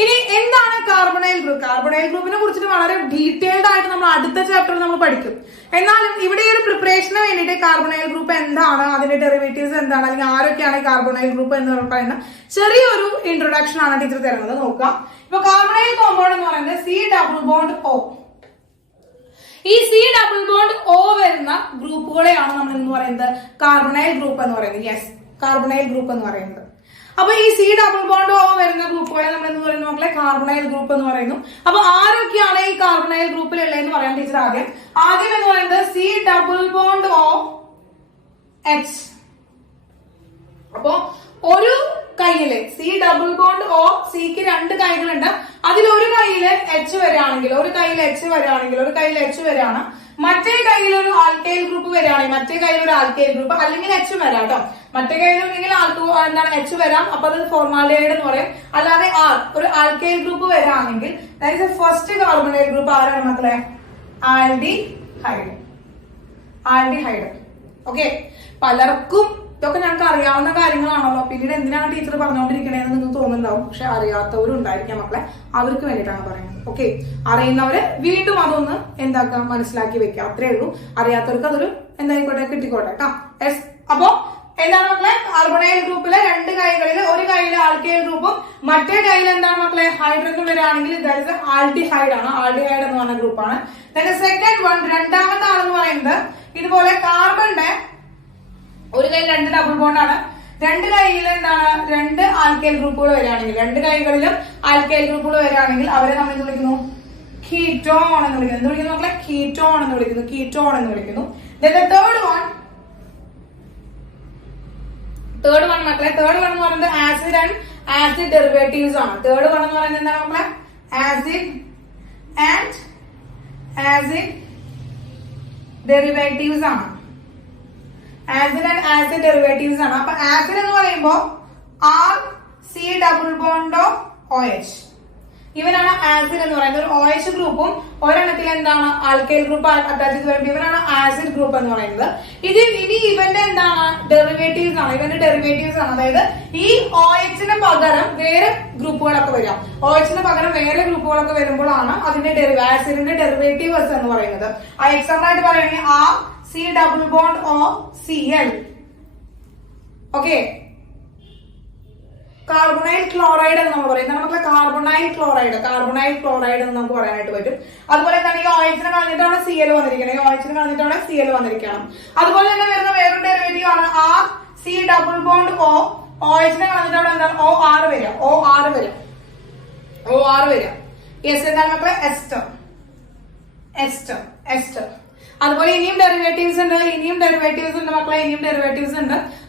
ഇനി എന്താണ് കാർബണൈൽ ഗ്രൂപ്പിനെ കുറിച്ചിട്ട് വളരെ ഡീറ്റെയിൽഡ് ആയിട്ട് നമ്മൾ അടുത്ത ചാപ്റ്ററിൽ നമ്മൾ പഠിക്കും. എന്നാലും ഇവിടെ ഈ ഒരു പ്രിപ്പറേഷന് വേണ്ടിയിട്ട് കാർബണൈൽ ഗ്രൂപ്പ് എന്താണ്, അതിന്റെ ഡെറിവേറ്റീവ്സ് എന്താണ്, അല്ലെങ്കിൽ ആരൊക്കെയാണ് ഈ കാർബണൈൽ ഗ്രൂപ്പ് എന്ന് പറയുന്ന ചെറിയൊരു ഇൻട്രൊഡക്ഷൻ ആണ് ടീച്ചർ തരുന്നത്. നോക്കാം. ഇപ്പൊ കാർബണൈൽ കോമ്പൗണ്ട് എന്ന് പറയുന്നത് C+O. ഈ C+O വരുന്ന ഗ്രൂപ്പുകളെയാണ് നമ്മൾ എന്ന് പറയുന്നത് കാർബണൈൽ ഗ്രൂപ്പ് എന്ന് പറയുന്നത്. യെസ്, കാർബണൈൽ ഗ്രൂപ്പ് എന്ന് പറയുന്നത്. അപ്പൊ ഈ C+O വരുന്ന ഗ്രൂപ്പുകളെ നമ്മൾ എന്ന് പറയുന്ന മക്കളെ കാർബണൈൽ ഗ്രൂപ്പ് എന്ന് പറയുന്നു. അപ്പൊ ആരൊക്കെയാണ് ഈ കാർബണൈൽ ഗ്രൂപ്പിലുള്ളതെന്ന് പറയാം ടീച്ചർ. ആദ്യം എന്ന് പറയുന്നത് C+OH. അപ്പോ ഒരു കൈയില് C+O, സിക്ക് 2 കൈകളുണ്ട്. അതിലൊരു കൈയില് H വരികയാണെങ്കിൽ, ഒരു കൈയിൽ H വരികയാണ്. മറ്റേ കയ്യിൽ ഒരു ആൽക്കൈൽ ഗ്രൂപ്പ് വരികയാണെങ്കിൽ മറ്റേ കയ്യിൽ ഒരു ആൽക്കൈൽ ഗ്രൂപ്പ്, അല്ലെങ്കിൽ H വരാം കേട്ടോ. മറ്റേ കയ്യിലുണ്ടെങ്കിൽ H വരാം, അപ്പൊ അത് ഫോർമാൽഡിഹൈഡ് എന്ന് പറയും. അല്ലാതെ ഒരു ആൽക്കൈൽ ഗ്രൂപ്പ് വരാണെങ്കിൽ ഫസ്റ്റ് കാർബണൈൽ ഗ്രൂപ്പ് ആരാണ് മക്കളെ? ആൽഡിഹൈഡ്. ഓക്കെ, പലർക്കും ഇതൊക്കെ ഞങ്ങൾക്ക് അറിയാവുന്ന കാര്യങ്ങളാണല്ലോ. പിന്നീട് എന്തിനാണ് ടീച്ചർ പറഞ്ഞുകൊണ്ടിരിക്കണേന്ന് നിങ്ങൾക്ക് തോന്നുന്നുണ്ടാവും. പക്ഷെ അറിയാത്തവരുണ്ടായിരിക്കാം മക്കളെ, അവർക്ക് വേണ്ടിയിട്ടാണ് പറയുന്നത്. ഓക്കെ, അറിയുന്നവര് വീണ്ടും അതൊന്ന് എന്താക്കാം, മനസ്സിലാക്കി വെക്കുക. അത്രേ ഉള്ളൂ. അറിയാത്തവർക്ക് അതൊരു എന്തായിക്കോട്ടെ, കിട്ടിക്കോട്ടെ കേട്ടോ. യെസ്. അപ്പോ എന്താണ് മക്കളെ? കാർബണൈൽ ഗ്രൂപ്പിലെ 2 കൈകളിൽ ഒരു കൈയിൽ ആൽക്കൈൽ ഗ്രൂപ്പും മറ്റേ കയ്യിൽ എന്താണ് മക്കളെ? ഹൈഡ്രജൻ വരികയാണെങ്കിൽ ആൽഡിഹൈഡ് ആണ്. ആൽഡിഹൈഡ് എന്ന് പറഞ്ഞ ഗ്രൂപ്പാണ്. സെക്കൻഡ് വൺ, രണ്ടാമത്തെ ആളെന്ന് പറയുന്നത് ഇതുപോലെ കാർബണിന്റെ ഒരു കയ്യിൽ 2 ഡബിൾ ബോണ്ട് ആണ്. 2 കൈയിൽ എന്താണ്? 2 ആൽക്കൈൽ ഗ്രൂപ്പുകൾ വരികയാണെങ്കിൽ, 2 കൈകളിലും ആൽക്കൈൽ ഗ്രൂപ്പുകൾ വരികയാണെങ്കിൽ അവരെ നമ്മൾ എന്ത് വിളിക്കുന്നു? കീറ്റോൺ എന്ന് വിളിക്കുന്നു. എന്ത് വിളിക്കുന്നു മക്കളെ? കീറ്റോൺ എന്ന് വിളിക്കുന്നു. തേർഡ് വൺ മക്കളെ, തേർഡ് വൺ എന്ന് പറയുന്നത് ആസിഡ് ഡെറിവേറ്റീവ്സ് ആണ്. തേർഡ് വൺ എന്ന് പറയുന്നത് എന്താണ് മക്കളെ? ആസിഡ് ഡെറിവേറ്റീവ്സ് ആണ്. ആസിഡ് ഡെറിവേറ്റീവ്സ് ആണ്. അപ്പൊ ആസിഡ് എന്ന് പറയുമ്പോ RC+OH. ഇവനാണ് ആസിഡ് എന്ന് പറയുന്നത്. ഒരു OH ഗ്രൂപ്പും ഒരെണ്ണത്തിൽ എന്താണ് ആൽക്കൈൽ ഗ്രൂപ്പ് അറ്റാച്ച് ചെയ്ത് വരുമ്പോൾ ഇവനാണ് ആസിഡ് ഗ്രൂപ്പ് എന്ന് പറയുന്നത്. ഇനി ഇവന്റെ എന്താണ്? ഡെറിവേറ്റീവ്സ് ആണ്. അതായത് ഈ OH-ന് പകരം വേറെ ഗ്രൂപ്പുകളൊക്കെ വരാം. OH-ന് പകരം വേറെ ഗ്രൂപ്പുകളൊക്കെ വരുമ്പോഴാണ് അതിന്റെ ആസിഡിന്റെ ഡെറിവേറ്റീവ്സ് എന്ന് പറയുന്നത്. ആ എക്സാമ്പിൾ ആയിട്ട് പറയുകയാണെങ്കിൽ RC+OCl. ഓക്കെ, കാർബണൈൽ ക്ലോറൈഡ് എന്ന് നമ്മൾ പറയുന്നത് നമുക്ക് കാർബണൈൽ ക്ലോറൈഡ് എന്ന് നമുക്ക് പറയാനായിട്ട് പറ്റും. അതുപോലെ തന്നെ ഈ OH-നെ കളഞ്ഞിട്ടാണ് Cl വന്നിരിക്കണം. അതുപോലെ തന്നെ വരുന്ന വേറൊരു ഡെറിവേറ്റീവ് ആണ് RC+O. OH-നെ കളഞ്ഞിട്ട് അവിടെ എന്താണ്? OR വരിക. യെസ്, എന്താണ് മക്കളെ? എസ്റ്റർ. അതുപോലെ ഇനിയും ഡെറിവേറ്റീവ്സ് ഉണ്ട് മക്കളെ.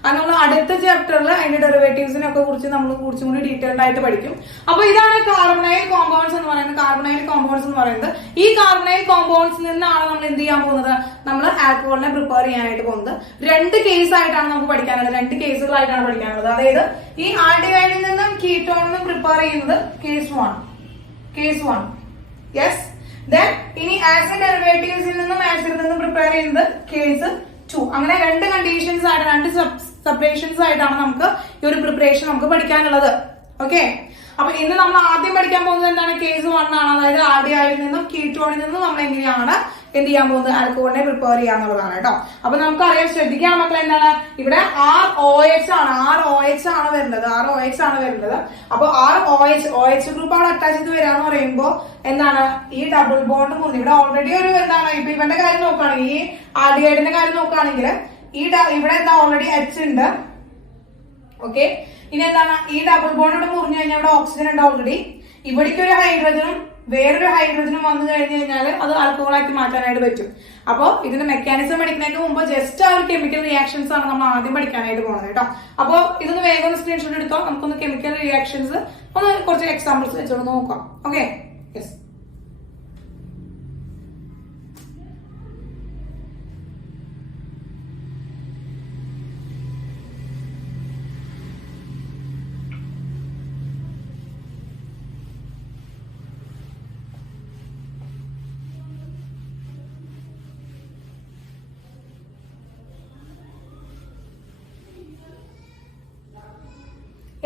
അത് നമ്മൾ അടുത്ത ചാപ്റ്ററിൽ അതിന്റെ ഡെറിവേറ്റീവ്സിനൊക്കെ കുറിച്ച് നമ്മൾ കുറച്ചും കൂടി ഡീറ്റെയിൽഡ് ആയിട്ട് പഠിക്കും. അപ്പൊ ഇതാണ് കാർബണൈൽ കോമ്പൗണ്ട്സ് എന്ന് പറയുന്നത്. ഈ കാർബണൈൽ കോമ്പൗണ്ട്സിൽ നിന്നാണ് നമ്മൾ എന്ത് ചെയ്യാൻ പോകുന്നത്? നമ്മൾ ആൽക്കഹോളിനെ പ്രിപ്പയർ ചെയ്യാനായിട്ട് പോകുന്നത്. 2 കേസ് ആയിട്ടാണ് നമുക്ക് പഠിക്കാനുള്ളത്. 2 കേസുകളായിട്ടാണ് പഠിക്കാനുള്ളത്. അതായത് ഈ ആൽഡിഹൈഡിൽ നിന്നും കീറ്റോണിനും പ്രിപ്പയർ ചെയ്യുന്നത് കേസ് 1. യെസ്. ദെൻ ഇനി ആസിഡ് ഡെറിവേറ്റീവ്സിൽ നിന്നും പ്രിപ്പയർ ചെയ്യുന്നത് കേസ് 2. അങ്ങനെ 2 കണ്ടീഷൻസ് ആയിട്ട്, 2 സെപ്പറേഷൻസ് ആയിട്ടാണ് നമുക്ക് ഈ ഒരു പ്രിപ്പറേഷൻ നമുക്ക് പഠിക്കാനുള്ളത്. ഓക്കെ. അപ്പൊ ഇന്ന് നമ്മൾ ആദ്യം പഠിക്കാൻ പോകുന്നത് എന്താണ്? കേസ് 1 ആണ്. അതായത് ആൽഡിഹൈഡിൽ നിന്നും കീറ്റോണിൽ നിന്നും നമ്മൾ എങ്ങനെയാണ് എന്ത് ചെയ്യാൻ പോകുന്നത്? ആൽക്കഹോളിനെ പ്രിപ്പയർ ചെയ്യാന്നുള്ളതാണ് കേട്ടോ. അപ്പൊ നമുക്കറിയാം, ശ്രദ്ധിക്കാൻ മക്കളെ, എന്താണ് ഇവിടെ ROH ആണ്, ROH ആണ് വരുന്നത്, ROH ആണ് വരുന്നത്. അപ്പൊ OH ഗ്രൂപ്പ് അവിടെ അറ്റാച്ച് ചെയ്ത് വരാന്ന് പറയുമ്പോ എന്താണ്? ഈ ഡബിൾ ബോണ്ട് മുറിഞ്ഞ് ഇവിടെ ഓൾറെഡി ഒരു എന്താണ്, ഇപ്പൊ ഇവന്റെ കാര്യം നോക്കുകയാണെങ്കിൽ, ഈ ആൽഡിഹൈഡിന്റെ കാര്യം നോക്കുകയാണെങ്കിൽ ഇവിടെ എന്താ ഓൾറെഡി H ഉണ്ട്. ഓക്കെ. ഇനി എന്താണ്? ഈ ഡബിൾ ബോണ്ട് ഇവിടെ മുറിഞ്ഞു കഴിഞ്ഞാൽ ഇവിടെ ഓക്സിജൻ ഉണ്ട് ഓൾറെഡി. ഇവിടേക്ക് ഒരു ഹൈഡ്രജനും വേറൊരു ഹൈഡ്രജനും വന്നു കഴിഞ്ഞു കഴിഞ്ഞാൽ അത് ആൽക്കഹോളാക്കി മാറ്റാനായിട്ട് പറ്റും. അപ്പോൾ ഇതിന്റെ മെക്കാനിസം പഠിക്കുന്നതിന് മുമ്പ് ജസ്റ്റ് ആ ഒരു കെമിക്കൽ റിയാക്ഷൻസ് ആണ് നമ്മൾ ആദ്യം പഠിക്കാനായിട്ട് പോകുന്നത് കേട്ടോ. അപ്പോൾ ഇതൊന്ന് വേഗം സ്ക്രീൻഷോട്ട് എടുത്തോ. നമുക്കൊന്ന് കെമിക്കൽ റിയാക്ഷൻസ് ഒന്ന് കുറച്ച് എക്സാമ്പിൾസ് വെച്ചോണ്ട് നോക്കാം. ഓക്കെ. യെസ്.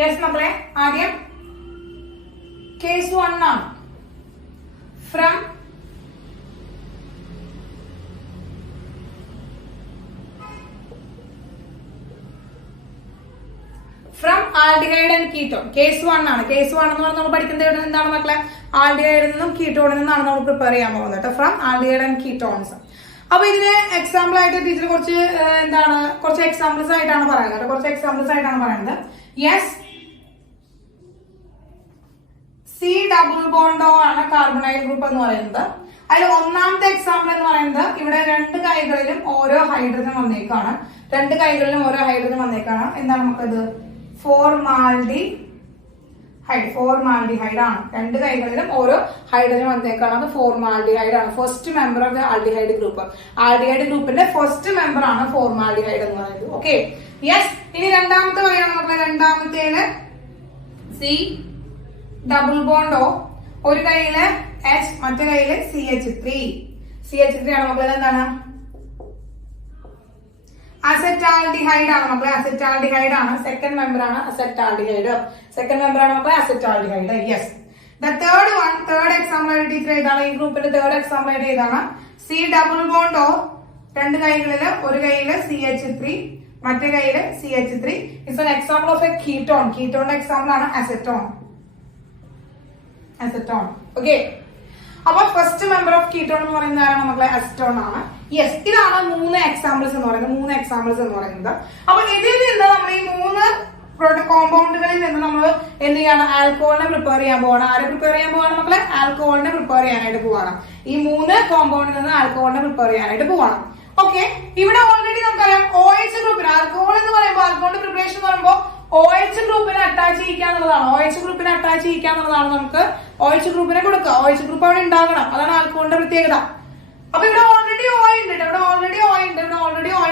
യെസ് മക്കളെ, ആദ്യം കേസ് 1 ആണ്. From aldehyde and ketone. Case 1 ആണ്. കേസ് 1 എന്ന് പറഞ്ഞാൽ നമ്മൾ പഠിക്കുന്നത് എന്താണ് മക്കളെ? ആൽഡിഹൈഡിൽ നിന്നും കീറ്റോണിൽ നിന്നാണ് നമ്മൾ പ്രിപ്പയർ ചെയ്യാൻ പോകുന്നത് കേട്ടോ. From aldehyde and ketones. അപ്പൊ ഇതിന് എക്സാമ്പിൾ ആയിട്ട് ടീച്ചർ കുറച്ച് എന്താണ്, കുറച്ച് എക്സാമ്പിൾസ് ആയിട്ടാണ് പറയുന്നത്. കുറച്ച് എക്സാമ്പിൾസ് ആയിട്ടാണ് പറയുന്നത്. Yes, C double bond O ആണ് കാർബണൈൽ ഗ്രൂപ്പ് എന്ന് പറയുന്നത്. അതിൽ ഒന്നാമത്തെ എക്സാമ്പിൾ എന്ന് പറയുന്നത് ഇവിടെ രണ്ട് കൈകളിലും ഓരോ ഹൈഡ്രജൻ വന്നേക്കാണ്. രണ്ട് കൈകളിലും ഓരോ ഹൈഡ്രജൻ വന്നേക്കാണ്. എന്താണ് നമുക്കത്? ഫോർമാൽഡിഹൈഡ് ആണ്. രണ്ട് കൈകളിലും ഓരോ ഹൈഡ്രജൻ വന്നേക്കാണ്. അത് ഫോർമാൽഡിഹൈഡ് ആണ്. First member of the aldehyde group. Aldehyde ഗ്രൂപ്പിന്റെ ഫസ്റ്റ് മെമ്പർ ആണ് ഫോർമാൽഡിഹൈഡ് എന്ന് പറയുന്നത്. ഓക്കെ. യെസ്. ഇനി രണ്ടാമത്തെ പറയുകയാണ് നമുക്ക്. രണ്ടാമത്തേല് C ഡബിൾ ബോണ്ട് O, ഒരു കൈയില് H, മറ്റേ കൈയില് CH3 ആണ് മക്കളെ. എന്താണ്? അസെറ്റാൽഡിഹൈഡ് ആണ് മക്കളെ. അസെറ്റാൽഡിഹൈഡ് ആണ്. സെക്കൻഡ് മെമ്പർ ആണ് അസെറ്റാൽഡിഹൈഡ്. സെക്കൻഡ് മെമ്പർ ആണ് മക്കളെ acetaldehyde. Yes. The third one, third example ആയിട്ട് ടീച്ചർ ഏതാണ്? ഈ ഗ്രൂപ്പിന്റെ തേർഡ് എക്സാമ്പിൾ ആയിട്ട് ഏതാണ്? C ഡബിൾ ബോണ്ട് O, രണ്ട് കൈകളില് ഒരു കൈയില് CH3, മറ്റേ കൈയില് CH3. It's an example of a ketone. കീറ്റോണിന്റെ എക്സാമ്പിൾ ആണ് അസെറ്റോൺ. ഓക്കെ. അപ്പൊ ഫസ്റ്റ് മെമ്പർ ഓഫ് കീറ്റോൺ എന്ന് പറയുന്നത് ആരാണ് മക്കളെ? അസെറ്റോൺ ആണ്. യെസ്. ഇതാണ് 3 എക്സാമ്പിൾസ് എന്ന് പറയുന്നത്. അപ്പൊ ഇതിൽ നിന്ന് നമ്മൾ ഈ 3 കോമ്പൗണ്ടുകളിൽ നിന്ന് നമ്മൾ എന്ത് ചെയ്യണം? ആൽക്കഹോളിനെ പ്രിപ്പയർ ചെയ്യാൻ പോവാണ്. ആരെ പ്രിപ്പയർ ചെയ്യാൻ പോവാണ് മക്കളെ? ആൽക്കഹോളിനെ പ്രിപ്പയർ ചെയ്യാനായിട്ട് പോവാണ്. ഈ 3 കോമ്പൗണ്ടിൽ നിന്ന് ആൽക്കഹോളിനെ പ്രിപ്പയർ ചെയ്യാനായിട്ട് പോവാണ്. ഓക്കെ. ഇവിടെ ഓൾറെഡി നമുക്കറിയാം OH ഗ്രൂപ്പിന്, ആൽക്കഹോൾ എന്ന് പറയുമ്പോൾ, ആൽക്കഹോളിന്റെ പ്രിപ്പറേഷൻ എന്ന് പറയുമ്പോൾ OH ഗ്രൂപ്പിനെ അറ്റാച്ച് ചെയ്യിക്കാന്നുള്ളതാണ്. OH ഗ്രൂപ്പിനെ അറ്റാച്ച് ചെയ്യിക്കാന്നുള്ളതാണ്. നമുക്ക് OH ഗ്രൂപ്പിനെ കൊടുക്കുക. OH ഗ്രൂപ്പ് അവിടെ ഉണ്ടാകണം. അതാണ് ആൽക്കഹോളിന്റെ പ്രത്യേകത. അപ്പൊ ഇവിടെ ഓൾറെഡി O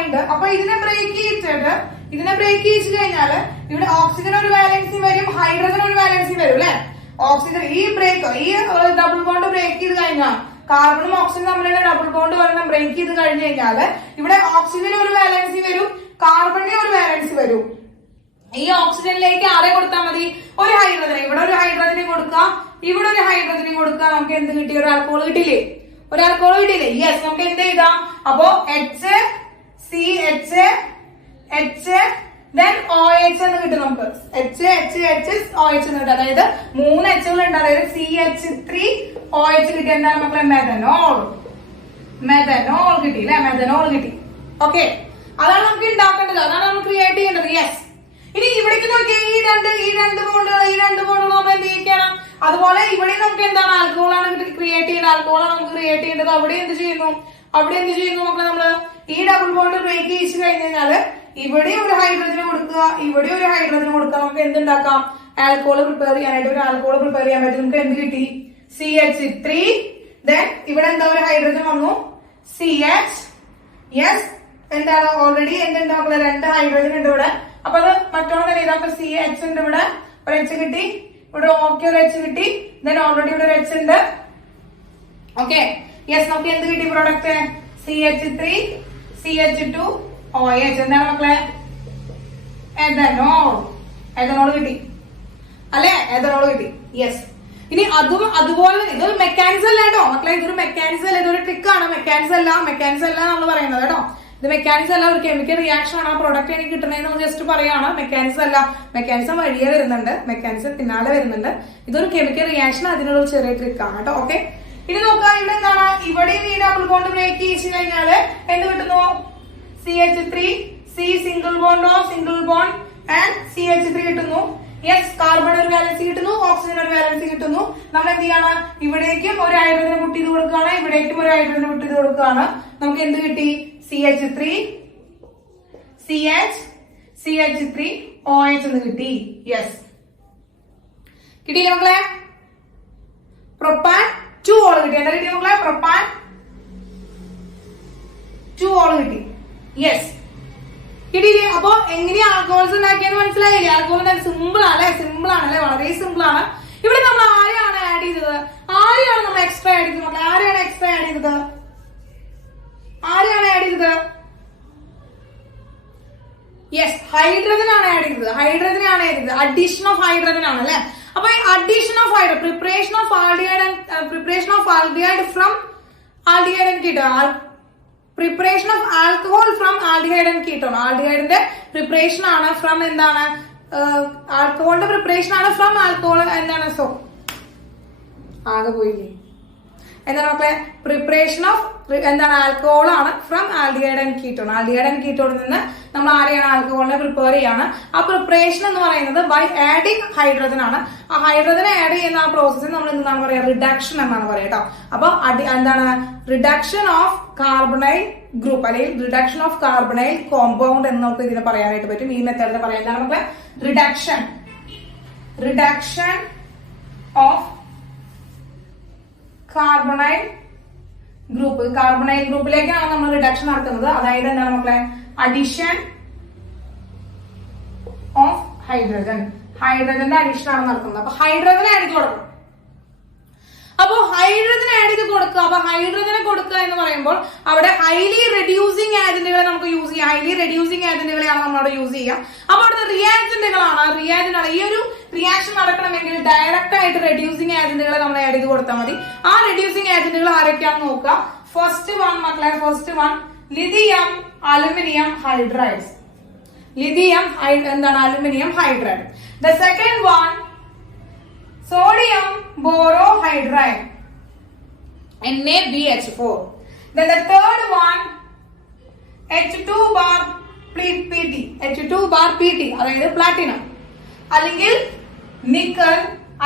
ഉണ്ട്. അപ്പൊ ഇതിനെ ബ്രേക്ക് ചെയ്യിച്ചിട്ട് കഴിഞ്ഞാൽ ഇവിടെ ഓക്സിജൻ ഒരു വാലൻസി വരും, ഹൈഡ്രജൻ ഒരു വാലൻസി വരും അല്ലെ? ഓക്സിജൻ ഈ ഡബിൾ ബോണ്ട് ബ്രേക്ക് ചെയ്ത് കഴിഞ്ഞാൽ, കാർബണും ഓക്സിജനും തമ്മിലുള്ള ഡബിൾ ബോണ്ട് ഒരെണ്ണം ബ്രേക്ക് ചെയ്ത് കഴിഞ്ഞു കഴിഞ്ഞാൽ ഇവിടെ ഓക്സിജൻ ഒരു വാലൻസി വരും, കാർബണിന് ഒരു വാലൻസി വരും. ഈ ഓക്സിജനിലേക്ക് ആരെ കൊടുത്താൽ മതി? ഒരു ഹൈഡ്രജൻ. ഇവിടെ ഒരു ഹൈഡ്രജനെ കൊടുക്കുക, ഇവിടെ ഒരു ഹൈഡ്രജനെ കൊടുക്കുക. നമുക്ക് എന്ത് കിട്ടി? ഒരു ആൽക്കഹോൾ കിട്ടില്ലേ? യെസ്. നമുക്ക് എന്ത് ചെയ്താം? അപ്പോ CH then OH എന്ന് കിട്ടും നമുക്ക്. OH എന്ന് കിട്ടും. അതായത് 3 Hകൾ ഉണ്ട്. അതായത് CH3 OH കിട്ടി. എന്താണ് മക്കളെ? മെഥനോൾ കിട്ടി അല്ലെ? മെഥനോൾ കിട്ടി. ഓക്കെ. അതാണ് നമുക്ക് ഉണ്ടാക്കേണ്ടത്, അതാണ് നമ്മൾ ക്രിയേറ്റ് ചെയ്യേണ്ടത്. യെസ്. ഇനി ഇവിടേക്ക് നോക്കിയാൽ ഈ രണ്ട് ബോണ്ടുകൾ നമ്മൾ എന്ത് ചെയ്യണം? അതുപോലെ ഇവിടെ നമുക്ക് എന്താണ്? ആൽക്കഹോളാണ് ക്രിയേറ്റ് ചെയ്യേണ്ടത്. അവിടെ എന്ത് ചെയ്യുന്നു മക്കളെ? നമ്മള് ഈ ഡബിൾ ബോണ്ട് ബ്രേക്ക് ചെയ്യിച്ചു കഴിഞ്ഞു കഴിഞ്ഞാല് ഇവിടെ ഒരു ഹൈഡ്രജൻ കൊടുക്കുക, ഇവിടെ ഒരു ഹൈഡ്രജൻ കൊടുക്കുക. നമുക്ക് എന്തുണ്ടാക്കാം? ആൽക്കഹോൾ പ്രിപ്പയർ ചെയ്യാനായിട്ട് ഒരു ആൽക്കഹോൾ പ്രിപ്പയർ ചെയ്യാൻ പറ്റും. നമുക്ക് എന്ത് കിട്ടി? CH3. ദെൻ ഇവിടെ എന്താ? ഒരു ഹൈഡ്രജൻ വന്നു, CH. യെസ്. എന്താണ്? ഓൾറെഡി എന്തുണ്ട് മക്കളെ? 2 ഹൈഡ്രജൻ ഉണ്ട് ഇവിടെ. അപ്പൊ അത് മറ്റോളം തന്നെ ഇതാ. CH ഉണ്ട്, ഇവിടെ ഒരു H കിട്ടി, ഇവിടെ ഓക്കെ ഒരു H കിട്ടി, ദെൻ ഓൾറെഡി ഇവിടെ ഒരു H ഉണ്ട്. ഓക്കെ. യെസ്. നമുക്ക് എന്ത് കിട്ടി? Product CH3 CH2 OH. എന്താണ് മക്കളെ? എഥനോൾ കിട്ടി. അല്ലെ? എഥനോൾ കിട്ടി. യെസ്. ഇനി അതുപോലെ ഇതൊരു മെക്കാനിസം അല്ല കേട്ടോ മക്കളെ, ഇതൊരു മെക്കാനിസം അല്ല, ഇതൊരു ട്രിക്കാണ്. മെക്കാനിസം അല്ല നമ്മൾ പറയുന്നത് കേട്ടോ. ഇത് മെക്കാനിസം അല്ല, ഒരു കെമിക്കൽ റിയാക്ഷൻ ആണ് ആ പ്രൊഡക്റ്റ് എനിക്ക് കിട്ടണേന്ന് ജസ്റ്റ് പറയാണ്. മെക്കാനിസം അല്ല, മെക്കാനിസം വഴിയെ വരുന്നുണ്ട്, മെക്കാനിസം പിന്നാലെ വരുന്നുണ്ട്. ഇതൊരു കെമിക്കൽ റിയാക്ഷൻ, അതിനുള്ള ഒരു ചെറിയ ട്രിക്കാണ് കേട്ടോ. ഓക്കെ, ഇനി നോക്കാം ഇവിടെ എന്താണ്, ഇവിടെ ഈ ഡബിൾ ബോണ്ട് ബ്രേക്ക് ചെയ്ത് കഴിഞ്ഞാല് എന്ത് കിട്ടുന്നു? CH3 C single bond oh single bond and CH3 കിട്ടുന്നു. യെസ്, കാർബൺ ഒരു വാലൻസി കിട്ടുന്നു, ഓക്സിജൻ ഒരു വാലൻസി കിട്ടുന്നു. നമ്മൾ എന്ത് ചെയ്യാണ്? ഇവിടേക്കും ഒരു ഹൈഡ്രജൻ പുട്ട് ചെയ്ത് കൊടുക്കുകയാണ്, ഇവിടേക്കും ഒരു ഹൈഡ്രജൻ പുട്ട് ചെയ്ത് കൊടുക്കുകയാണ്. നമുക്ക് എന്ത് കിട്ടി? CH3 CH CH3 OH എന്ന് കിട്ടി. യെസ്, കിട്ടിയില്ലേ മക്കളെ? പ്രൊപ്പാൻ 2 ഓൾ കിട്ടി. എന്താ കിട്ടിയ മക്കളെ? പ്രൊപ്പാൻ 2 ഓൾ കിട്ടി. യെസ്, കിട്ടിയില്ലേ? അപ്പൊ എങ്ങനെയാ ആൽക്കഹോൾസ് ഉണ്ടാക്കിയെന്ന് മനസ്സിലായില്ലേ? ആൽക്കഹോൾ സിമ്പിൾ ആണ്, സിമ്പിൾ ആണല്ലേ, വളരെ സിമ്പിൾ ആണ്. ഇവിടെ നമ്മൾ ആരെയാണ് ആഡ് ചെയ്തത്? ആരെയാണ് നമ്മൾ എക്സ്ട്രാ ആഡ് ചെയ്തത്? ആരെയാണ് എക്സ്ട്രാ ആഡ് ചെയ്തത്? ആരെയാണ് ആഡ് ചെയ്തത്? യെസ്, ഹൈഡ്രജൻ ആണ് ആഡ് ചെയ്തത്. ഹൈഡ്രജൻ ആണ് ആഡ് ചെയ്തത്. അഡീഷൻ ഓഫ് ഹൈഡ്രജൻ ആണ് അല്ലെ? അപ്പൊ ഈ addition of hydrogen, preparation of aldehyde from aldehyde and ketone, preparation of alcohol from aldehyde and ketone. ആൽഡിഹൈഡിന്റെ പ്രിപ്പറേഷൻ ആണ് ഫ്രം എന്താണ്? ആൽക്കഹോളിന്റെ പ്രിപ്പറേഷൻ ആണ് ഫ്രം ആൽക്കഹോൾ എന്താണ്? സോ ആകെ പോയില്ലേ? എന്താണ് മക്കളെ? പ്രിപ്പറേഷൻ ഓഫ് എന്താണ്? ആൽക്കഹോൾ ആണ് from aldehyde and ketone. Aldehyde and കീറ്റോണിൽ നിന്ന് നമ്മൾ ആരെയാണ്? ആൽക്കഹോളിനെ പ്രിപ്പയർ ചെയ്യാണ്. ആ പ്രിപ്പറേഷൻ എന്ന് പറയുന്നത് ബൈ ആഡിങ് ഹൈഡ്രജൻ ആണ്. ആ ഹൈഡ്രജനെ ആഡ് ചെയ്യുന്ന ആ പ്രോസസ്സിന് നമ്മൾ എന്താണ് പറയാ? റിഡക്ഷൻ എന്നാണ് പറയാം കേട്ടോ. അപ്പൊ എന്താണ്? റിഡക്ഷൻ ഓഫ് കാർബണൈൽ ഗ്രൂപ്പ് അല്ലെങ്കിൽ റിഡക്ഷൻ ഓഫ് കാർബണൈൽ കോമ്പൗണ്ട് എന്ന് നമുക്ക് ഇതിനെ പറയാനായിട്ട് പറ്റും. ഈ മെത്തേഡിൽ പറയാം. എന്താണ് നമുക്ക്? Reduction of carbonyl group. Carbonyl ഗ്രൂപ്പിലേക്കാണ് നമ്മൾ റിഡക്ഷൻ നടത്തുന്നത്. അതായത് എന്താണ് മക്കളെ? Addition of hydrogen. ഹൈഡ്രജന്റെ അഡിഷൻ ആണ് നടത്തുന്നത്. അപ്പൊ ഹൈഡ്രജൻ ആഡ് ചെയ്ത് കൊടുക്കണം. അപ്പൊ ഹൈഡ്രജൻ ആഡ് ചെയ്ത് കൊടുക്കുക. അപ്പൊ ഹൈഡ്രജനെ കൊടുക്കുക എന്ന് പറയുമ്പോൾ അവിടെ ഹൈലി റെഡ്യൂസിങ് ഏജന്റുകളെ നമുക്ക് യൂസ് ചെയ്യാം. ഹൈലി റെഡ്യൂസിങ് ഏജന്റുകളെയാണ് നമ്മൾ അവിടെ യൂസ് ചെയ്യുക. അപ്പൊ അവിടുത്തെ റിയാജന്റുകളാണ്. ഈ ഒരു റിയാക്ഷൻ നടക്കണമെങ്കിൽ ഡയറക്റ്റ് ആയിട്ട് റെഡ്യൂസിങ് ഏജന്റുകളെ നമ്മൾ ആഡ് ചെയ്ത് കൊടുത്താൽ മതി. ആ റെഡ്യൂസിങ് ഏജന്റുകൾ ആരൊക്കെയാണെന്ന് നോക്കുക. ഫസ്റ്റ് വൺ മക്കളെ, first one lithium aluminium hydrides. Lithium എന്താണ്? Aluminium hydride. The second one sodium borohydride NaBH4. Then the third one H2 bar PT. H2 bar PT അതായത് പ്ലാറ്റിനം അല്ലെങ്കിൽ നിക്കൽ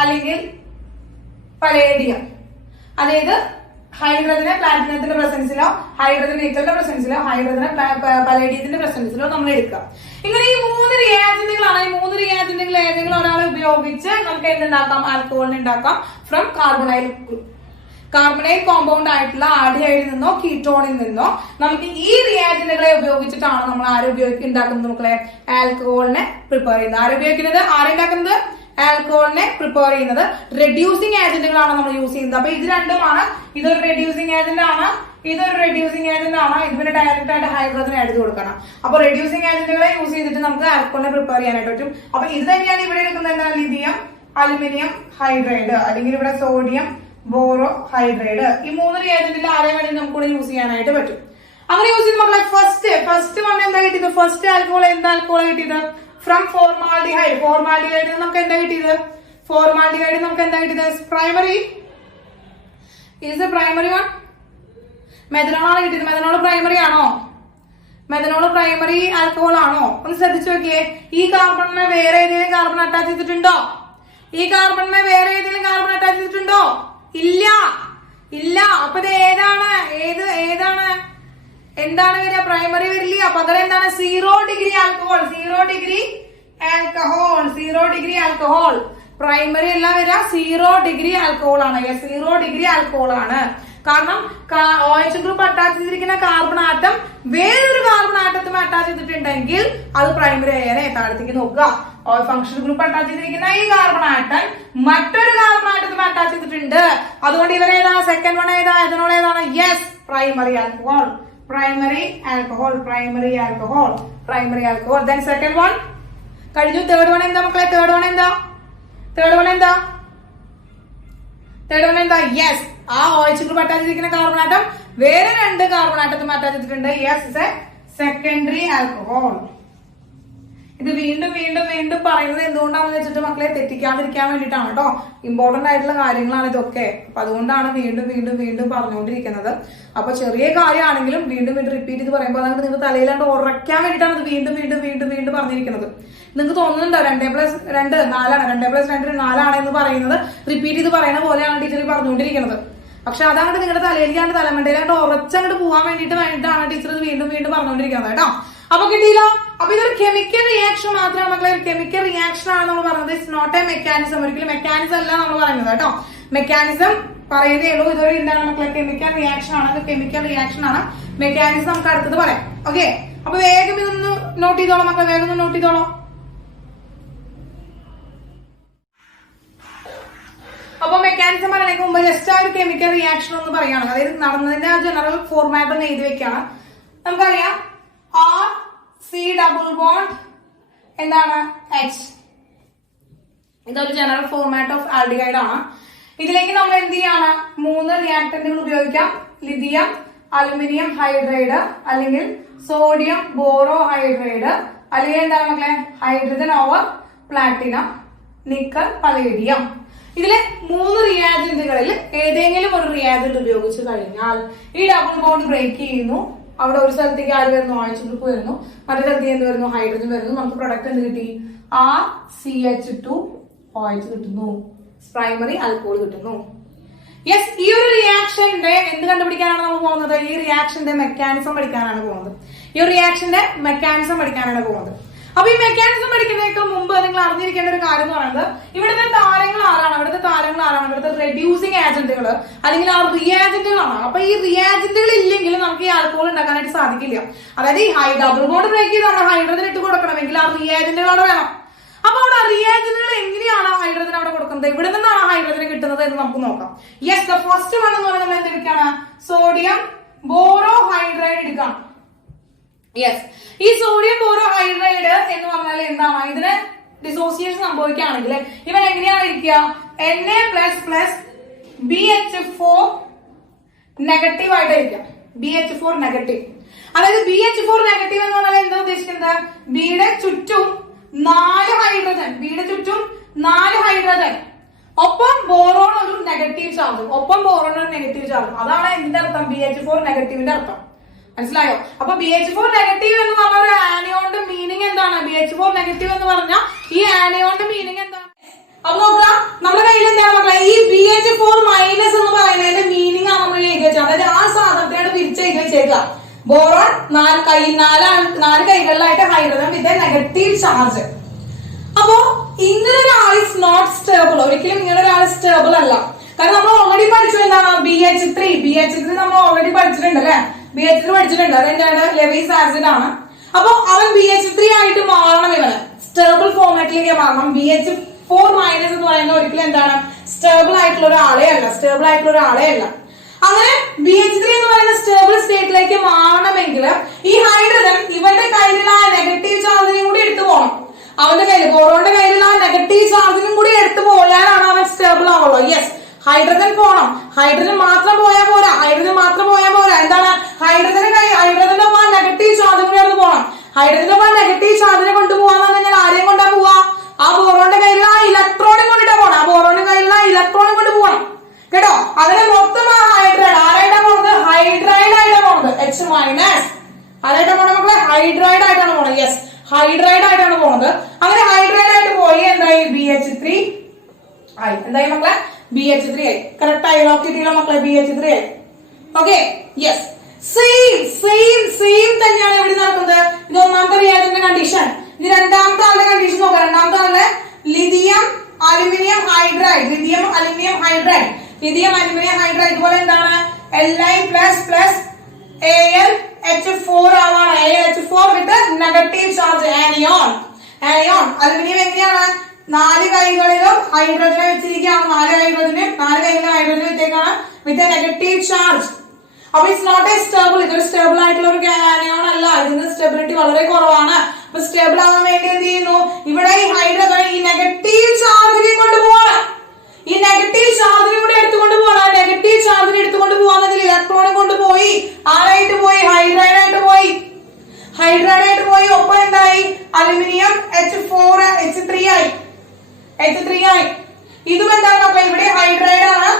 അല്ലെങ്കിൽ പലേഡിയം. അതായത് ഹൈഡ്രജനെ പ്ലാറ്റിനത്തിന്റെ പ്രസൻസിലോ ഹൈഡ്രജൻ നിക്കലിന്റെ പ്രസൻസിലോ ഹൈഡ്രജനെ പലേഡിയത്തിന്റെ പ്രസൻസിലോ നമ്മൾ എടുക്കുക. ഇങ്ങനെ ഈ 3 റിയാജന്റുകളാണ്. ഈ 3 റിയാജന്റുകൾ ഏതെങ്കിലും ഒരാളെ ഉപയോഗിച്ച് നമുക്ക് എന്തുണ്ടാക്കാം? ആൽക്കഹോളിനെ ഉണ്ടാക്കാം ഫ്രം കാർബണൈൽ കോമ്പൗണ്ട് ആയിട്ടുള്ള ആൽഡിഹൈഡിൽ നിന്നോ കീറ്റോണിൽ നിന്നോ നമുക്ക് ഈ റിയാജന്റുകളെ ഉപയോഗിച്ചിട്ടാണ് നമ്മൾ ഉണ്ടാക്കുന്നത് മക്കളെ? ആൽക്കഹോളിനെ പ്രിപ്പയർ ചെയ്യുന്നത്. ആരുപയോഗിക്കുന്നത്? ആരുണ്ടാക്കുന്നത്? ആൽക്കഹോളിനെ പ്രിപ്പയർ ചെയ്യുന്നത്. റെഡ്യൂസിങ് ഏജന്റുകളാണ് നമ്മൾ യൂസ് ചെയ്യുന്നത്. അപ്പൊ ഇത് രണ്ടുമാണ്. ഇതൊരു റെഡ്യൂസിങ് ഏജന്റ് ആണ്, ഇതൊരു റെഡ്യൂസിങ് ഏജന്റ് ആണ്. ഇതിന് ഡയറക്റ്റ് ആയിട്ട് ഹൈഡ്രജൻ ആഡ് ചെയ്ത് കൊടുക്കണം. അപ്പൊ റെഡ്യൂസിങ് ഏജന്റുകളെ യൂസ് ചെയ്തിട്ട് നമുക്ക് ആൽക്കഹോളിനെ പ്രിപ്പയർ ചെയ്യാനായിട്ട് പറ്റും. അപ്പൊ ഇത് തന്നെയാണ് ഇവിടെ എടുക്കുന്നത്. എന്താണ്? ലിഥിയം അലുമിനിയം ഹൈഡ്രൈഡ് അല്ലെങ്കിൽ ഇവിടെ സോഡിയം ബോറോ ഹൈഡ്രൈഡ്. ഈ 3 റിയാജന്റിൽ ആരെ വേണമെങ്കിൽ നമുക്ക് യൂസ് ചെയ്യാനായിട്ട് പറ്റും. അങ്ങനെ യൂസ് ചെയ്ത് മക്കളെ ഫസ്റ്റ് വൺ എന്താ കിട്ടിയത്? ഫസ്റ്റ് ആൽക്കഹോൾ എന്താ ആൽക്കഹോൾ കിട്ടിയത്? From formaldehyde. ഫോർമാൽഡിഹൈഡ് നമുക്ക് എന്താ കിട്ടിയത്? ഫോർമാൽഡിഹൈഡ് നമുക്ക് എന്താ കിട്ടിയത്? Primary is primary one. Methanol ആണ് കിട്ടിയത്. മെഥനോൾ പ്രൈമറി ആണോ? മെഥനോൾ പ്രൈമറി ആൽക്കഹോൾ ആണോ? ഒന്ന് ശ്രദ്ധിച്ചു നോക്കിയേ. ഈ കാർബണിനെ വേറെ ഏതെങ്കിലും കാർബൺ അറ്റാച്ച് ചെയ്തിട്ടുണ്ടോ? ഈ കാർബണിനെ വേറെ ഏതെങ്കിലും കാർബൺ അറ്റാച്ച് ചെയ്തിട്ടുണ്ടോ? ഇല്ല. അപ്പൊ ഇത് ഏതാണ്? ഏതാണ്? എന്താണ് വരിക? പ്രൈമറി വരില്ല. പകരം എന്താണ്? 0 degree alcohol. 0 degree alcohol. Primary അല്ല വരിക, 0 ഡിഗ്രി ആൽക്കഹോൾ ആണ്. 0 ഡിഗ്രി ആൽക്കഹോൾ ആണ്. കാരണം OH ഗ്രൂപ്പ് അറ്റാച്ച് ചെയ്തിരിക്കുന്ന കാർബൺ ആറ്റം വേറൊരു കാർബൺ ആറ്റത്തും അറ്റാച്ച് ചെയ്തിട്ടുണ്ടെങ്കിൽ അത് പ്രൈമറി ആയാലേ. താഴത്തേക്ക് നോക്കുക. ഫംഗ്ഷൻ ഗ്രൂപ്പ് അറ്റാച്ച് ചെയ്തിരിക്കുന്ന ഈ കാർബൺ ആറ്റം മറ്റൊരു കാർബൺ ആറ്റത്തും അറ്റാച്ച് ചെയ്തിട്ടുണ്ട്. അതുകൊണ്ട് ഇവരേതാ? സെക്കൻഡ് വൺ ഏതാ? ഇതിനോട് ഏതാണ്? Yes, primary alcohol. Then second one കഴിഞ്ഞു. തേർഡ് വൺ എന്താ മക്കളെ? തേർഡ് വൺ എന്താ? തേർഡ് വൺ എന്താ? തേർഡ് വൺ എന്താ? യെസ്, ആ OH ഗ്രൂപ്പ് അറ്റാച്ച് ചെയ്തിരിക്കുന്ന കാർബൺ ആറ്റം വേറെ 2 കാർബൺ ആറ്റത്തും അറ്റാച്ച് ചെയ്തിട്ടുണ്ട്. Yes, it's A secondary alcohol. ഇത് വീണ്ടും വീണ്ടും വീണ്ടും പറയുന്നത് എന്തുകൊണ്ടാണെന്ന് വെച്ചിട്ട് മക്കളെ തെറ്റിക്കാതിരിക്കാൻ വേണ്ടിയിട്ടാണ് കേട്ടോ. ഇമ്പോർട്ടന്റ് ആയിട്ടുള്ള കാര്യങ്ങളാണ് ഇതൊക്കെ. അപ്പൊ അതുകൊണ്ടാണ് വീണ്ടും വീണ്ടും വീണ്ടും പറഞ്ഞുകൊണ്ടിരിക്കുന്നത്. അപ്പൊ ചെറിയ കാര്യമാണെങ്കിലും വീണ്ടും വീണ്ടും റിപ്പീറ്റ് ചെയ്ത് പറയുമ്പോൾ അതായത് നിങ്ങൾക്ക് തലയിലാണ്ട് ഉറക്കാൻ വേണ്ടിയിട്ടാണ് ഇത് വീണ്ടും വീണ്ടും വീണ്ടും വീണ്ടും പറഞ്ഞിരിക്കുന്നത്. നിങ്ങൾക്ക് തോന്നുന്നുണ്ടോ 2+2 4ആണ്, 2+2 4ആണ് എന്ന് പറയുന്നത് റിപ്പീറ്റ് ചെയ്ത് പറയുന്ന പോലെയാണ് ടീച്ചർ പറഞ്ഞുകൊണ്ടിരിക്കുന്നത്. പക്ഷെ അതങ്ങോട്ട് നിങ്ങളുടെ തലയിലേക്കാണ്ട് തലമണ്ടയിലാണ്ട് ഉറച്ചങ്ങോട്ട് പോകാൻ വേണ്ടിയിട്ടാണ് ടീച്ചർ ഇത് വീണ്ടും വീണ്ടും പറഞ്ഞുകൊണ്ടിരിക്കുന്നത് കേട്ടോ. അപ്പൊ കിട്ടിയില്ലോ. അപ്പൊ ഇതൊരു കെമിക്കൽ റിയാക്ഷൻ മാത്രമാണ് മക്കളെ. കെമിക്കൽ റിയാക്ഷൻ ആണ് നമ്മൾ പറഞ്ഞത്. It's not a mechanism. ഒരിക്കലും മെക്കാനിസം അല്ല നമ്മൾ പറയുന്നത് കേട്ടോ. മെക്കാനിസം പറയുന്നേ ഉള്ളൂ. ഇതൊരു എന്താണ് മക്കളെ? കെമിക്കൽ റിയാക്ഷൻ ആണ്. കെമിക്കൽ റിയാക്ഷൻ ആണ്. മെക്കാനിസം നമുക്ക് അടുത്തത് പറയാം. ഓക്കെ, അപ്പൊ വേഗം ഇതൊന്ന് നോട്ട് ചെയ്തോളാം മക്കളെ, വേഗം ഒന്ന് നോട്ട് ചെയ്തോളാം. അപ്പൊ മെക്കാനിസം പറയുന്നതിന് മുമ്പ് ജസ്റ്റ് ആ ഒരു കെമിക്കൽ റിയാക്ഷൻ ഒന്ന് പറയുകയാണ്. അതായത് നടന്നതിന്റെ ജനറൽ ഫോർമാറ്റ് ഒന്ന് എഴുതി വെക്കാണ്. നമുക്കറിയാം RC double bond എന്താണ്? H. ഇതൊരു ജനറൽ ഫോർമാറ്റ് ഓഫ് ആൽഡിഹൈഡ് ആണ്. ഇതിലേക്ക് നമ്മൾ എന്ത് ചെയ്യാണ്? 3 റിയാക്ടന്റുകൾ ഉപയോഗിക്കാം. ലിഥിയം അലുമിനിയം ഹൈഡ്രൈഡ്, അല്ലെങ്കിൽ സോഡിയം ബോറോ ഹൈഡ്രൈഡ്, അല്ലെങ്കിൽ എന്താണ് മക്കളെ? Hydrogen over platinum, nickel palladium. ഇതിലെ 3 റിയാജന്റുകളിൽ ഏതെങ്കിലും ഒരു റിയാജന്റ് ഉപയോഗിച്ച് കഴിഞ്ഞാൽ ഈ ഡബിൾ ബോണ്ട് ബ്രേക്ക് ചെയ്യുന്നു. അവിടെ ഒരു സ്ഥലത്തേക്ക് ആര് വരുന്നു? OH ഗ്രൂപ്പ് വരുന്നു. മറ്റേ സ്ഥലത്തേക്ക് എന്ത് വരുന്നു? ഹൈഡ്രജൻ വരുന്നു. നമുക്ക് പ്രൊഡക്റ്റ് എന്ത് കിട്ടി? RCH2OH കിട്ടുന്നു. പ്രൈമറി ആൽക്കഹോൾ കിട്ടുന്നു. യെസ്, ഈ ഒരു റിയാക്ഷന്റെ എന്ത് കണ്ടുപിടിക്കാനാണ് നമ്മൾ പോകുന്നത്? ഈ റിയാക്ഷന്റെ മെക്കാനിസം പഠിക്കാനാണ് പോകുന്നത്. ഈ ഒരു റിയാക്ഷന്റെ മെക്കാനിസം പഠിക്കാനാണ് പോകുന്നത്. അപ്പൊ ഈ മെക്കാനിസം പഠിക്കുന്നതിനേക്കാൾ മുമ്പ് നിങ്ങൾ അറിഞ്ഞിരിക്കേണ്ട ഒരു കാര്യം എന്ന് പറയുന്നത് ഇവിടുത്തെ താരങ്ങൾ ആരാണ്? ഇവിടുത്തെ റെഡ്യൂസിങ് ഏജന്റുകൾ അല്ലെങ്കിൽ ആ റിയാജന്റുകളാണ്. അപ്പൊ ഈ റിയാജന്റുകൾ ഇല്ലെങ്കിൽ നമുക്ക് ഈ ആൽക്കഹോൾ ഉണ്ടാക്കാനായിട്ട് സാധിക്കില്ല. അതായത് ഈ ഡബിൾ ബോണ്ട് ബ്രേക്ക് ചെയ്താണ് ഹൈഡ്രജൻ ഇട്ട് കൊടുക്കണമെങ്കിൽ ആ റിയാജന്റുകൾ അവിടെ വേണം. അപ്പൊ അവിടെ റിയാജന്റുകൾ എങ്ങനെയാണ് ഹൈഡ്രജൻ അവിടെ കൊടുക്കുന്നത്? ഇവിടെ നിന്നാണ് ഹൈഡ്രജൻ കിട്ടുന്നത് എന്ന് നമുക്ക് നോക്കാം. യെസ്, ദ ഫസ്റ്റ് വൺ എന്ന് പറയുന്നത് എന്തൊക്കെയാണ്? സോഡിയം ബോറോ ഹൈഡ്രൈഡ് എടുക്കാം. യെസ്, ഈ സോഡിയം ബോറോ ഹൈഡ്രൈഡ് എന്ന് പറഞ്ഞാൽ എന്താണ്? ഇതിന് ഡിസോസിയേഷൻ സംഭവിക്കുകയാണെങ്കിൽ ഇവൻ എങ്ങനെയാണ് ഇരിക്കുക? Na++ BH4 നെഗറ്റീവ് ആയിട്ടായിരിക്കാം. BH4 negative. അതായത് BH4 നെഗറ്റീവ് എന്ന് പറഞ്ഞാൽ എന്താ ഉദ്ദേശിക്കുന്നത്? ബിയുടെ ചുറ്റും 4 ഹൈഡ്രജൻ ഒപ്പം ബോറോൺ ഒരു നെഗറ്റീവ് ചാർജ്. അതാണ് എന്തിന്റെ അർത്ഥം? BH4 നെഗറ്റീവിന്റെ അർത്ഥം. മനസ്സിലായോ? അപ്പൊ BH4 നെഗറ്റീവ് എന്ന് പറഞ്ഞ ഒരു ആനയോന്റെ മീനിങ് എന്താണ്? BH4 നെഗറ്റീവ് എന്ന് പറഞ്ഞാൽ ഈ ആനയോന്റെ മീനിങ് എന്താണ്? അപ്പൊ നോക്കാം, നമ്മുടെ കയ്യിൽ എന്താണ് മക്കളെ? ഈ BH4 മൈനസ് എന്ന് പറയുന്നതിന്റെ മീനിങ് ആണ് നമ്മൾ എഴുതി വെച്ചത്. അതായത് ആ സാധനത്തിനോട് പിരിച്ച് എഴുതി വെച്ചേക്കുക. ബോറോൺ 4 കൈകളിലായിട്ട് ഹൈഡ്രജൻ വിത്ത് നെഗറ്റീവ് ചാർജ്. അപ്പോ ഇങ്ങനെ ഒരാൾ ഇസ് നോട്ട് സ്റ്റേബിൾ. ഒരിക്കലും ഇങ്ങനെ ഒരാൾ സ്റ്റേബിൾ അല്ല. കാരണം നമ്മൾ ഓൾറെഡി പഠിച്ചു എന്താണ്? BH3 നമ്മൾ ഓൾറെഡി പഠിച്ചിട്ടുണ്ട് അല്ലെ? BH3 പഠിച്ചിട്ടുണ്ട്. അതെന്താണ്? ലെവീസ് ആസിഡ് ആണ്. അപ്പൊ അവൻ BH3 ആയിട്ട് മാറണം. ഇവന് സ്റ്റേബിൾ ഫോർമാറ്റിലേക്ക് മാറണം. BH4 മൈനസ് എന്ന് പറയുന്നത് ഒരിക്കലും എന്താണ്? സ്റ്റേബിൾ ആയിട്ടുള്ള ഒരാളെ അല്ല. അങ്ങനെ BH3 എന്ന് പറയുന്ന സ്റ്റേബിൾ സ്റ്റേറ്റിലേക്ക് മാറണമെങ്കിൽ ഈ ഹൈഡ്രജൻ ഇവന്റെ കയ്യിലുള്ള ആ നെഗറ്റീവ് ചാർജിനും കൂടി എടുത്തു പോകണം. അവന്റെ കയ്യിൽ ബോറോന്റെ കയ്യിലുള്ള ആ നെഗറ്റീവ് ചാർജിനും കൂടി എടുത്തു പോയാലാണ് അവൻ സ്റ്റേബിൾ ആവുള്ളൂ. യെസ്, ഹൈഡ്രജൻ പോണം. ഹൈഡ്രജൻ മാത്രം പോയാൽ പോരാ. എന്താണ്? ഹൈഡ്രജന്റെ ഒപ്പം നെഗറ്റീവ് ചാർജ് കൂടി അവിടെ പോകണം. ഹൈഡ്രജന്റെ ഒപ്പം നെഗറ്റീവ് ചാർജിനെ കൊണ്ടുപോകാന്ന് പറഞ്ഞാൽ ആരെയും കൊണ്ടാ പോവാ? ആ ബോറോന്റെ കയ്യിലുള്ള ആ ഇലക്ട്രോണും കൊണ്ടിട്ടാ പോകണം. കൊണ്ട് പോകണം കേട്ടോ. അതിനെ മൊത്തം ആ ഹൈഡ്രൈഡ് ആരായിട്ടാ പോകുന്നത്? ഹൈഡ്രൈഡ് ആയിട്ടാണ് പോകുന്നത്. H- ആരായിട്ടാ പോണത് മക്കളെ? ഹൈഡ്രൈഡ് ആയിട്ടാണ് പോകുന്നത്. യെസ്, ഹൈഡ്രൈഡ് ആയിട്ടാണ് പോകുന്നത്. അങ്ങനെ ഹൈഡ്രൈഡ് ആയിട്ട് പോയി എന്തായി? BH3 ആയി. എന്തായി മക്കളെ? BH3 ആയി. കറക്റ്റ് ആയി. നോക്കിയിട്ടില്ല മക്കളെ? BH3 ആയി. ഓക്കെ, യെസ്, സെയിം തന്നെയാണ് എവിടെ നടക്കുന്നത്. ഇത് ഒന്നാമത്തെ റിയാജന്റെ കണ്ടീഷൻ. ഇനി രണ്ടാമത്തെ ആളുടെ കണ്ടീഷൻ നോക്കാം. രണ്ടാമത്തെ ആളുടെ ലിഥിയം അലുമിനിയം ഹൈഡ്രൈഡ്. ഇതുപോലെ എന്താണ്? Li++ AlH4 ആവാണ്. AlH4 വിത്ത് നെഗറ്റീവ് ചാർജ്. ആനിയോൺ. അലുമിനിയം എങ്ങനെയാണ്? 4 കൈകളിലും ഹൈഡ്രജനെ വെച്ചിരിക്കുകയാണ്. 4 കൈകളിലും ഹൈഡ്രജൻ വെച്ചേക്കാണ് വിത്ത് നെഗറ്റീവ് ചാർജ്. അപ്പൊ ഇറ്റ്സ് നോട്ട് എ സ്റ്റേബിൾ, ഇതൊരു സ്റ്റേബിൾ ആയിട്ടുള്ള ഒരു ആനയോൺ അല്ല, ഇതിന് സ്റ്റെബിലിറ്റി വളരെ കുറവാണ്. അപ്പൊ സ്റ്റേബിൾ ആവാൻ വേണ്ടി എന്ത് ചെയ്യുന്നു, ഇവിടെ ഈ ഹൈഡ്രജൻ ഈ നെഗറ്റീവ് ചാർജിനെ കൊണ്ടുപോവാണ്, ഈ നെഗറ്റീവ് ചാർജിനെ കൂടെ എടുത്തുകൊണ്ട് പോകണം. നെഗറ്റീവ് ചാർജിനെ എടുത്തുകൊണ്ട് പോവാന്നെങ്കിൽ ഇലക്ട്രോണെ കൊണ്ടുപോയി ആരായിട്ട് പോയി, ഹൈഡ്രൈഡ് ആയിട്ട് പോയി, ഹൈഡ്രൈഡ് ആയിട്ട് പോയി. ഒപ്പം എന്തായി, അലുമിനിയം H3 ആയി, H3 ആയി. ഇതും എന്താണ് നോക്കാം, ഇവിടെ ഹൈഡ്രൈഡ് ആണ്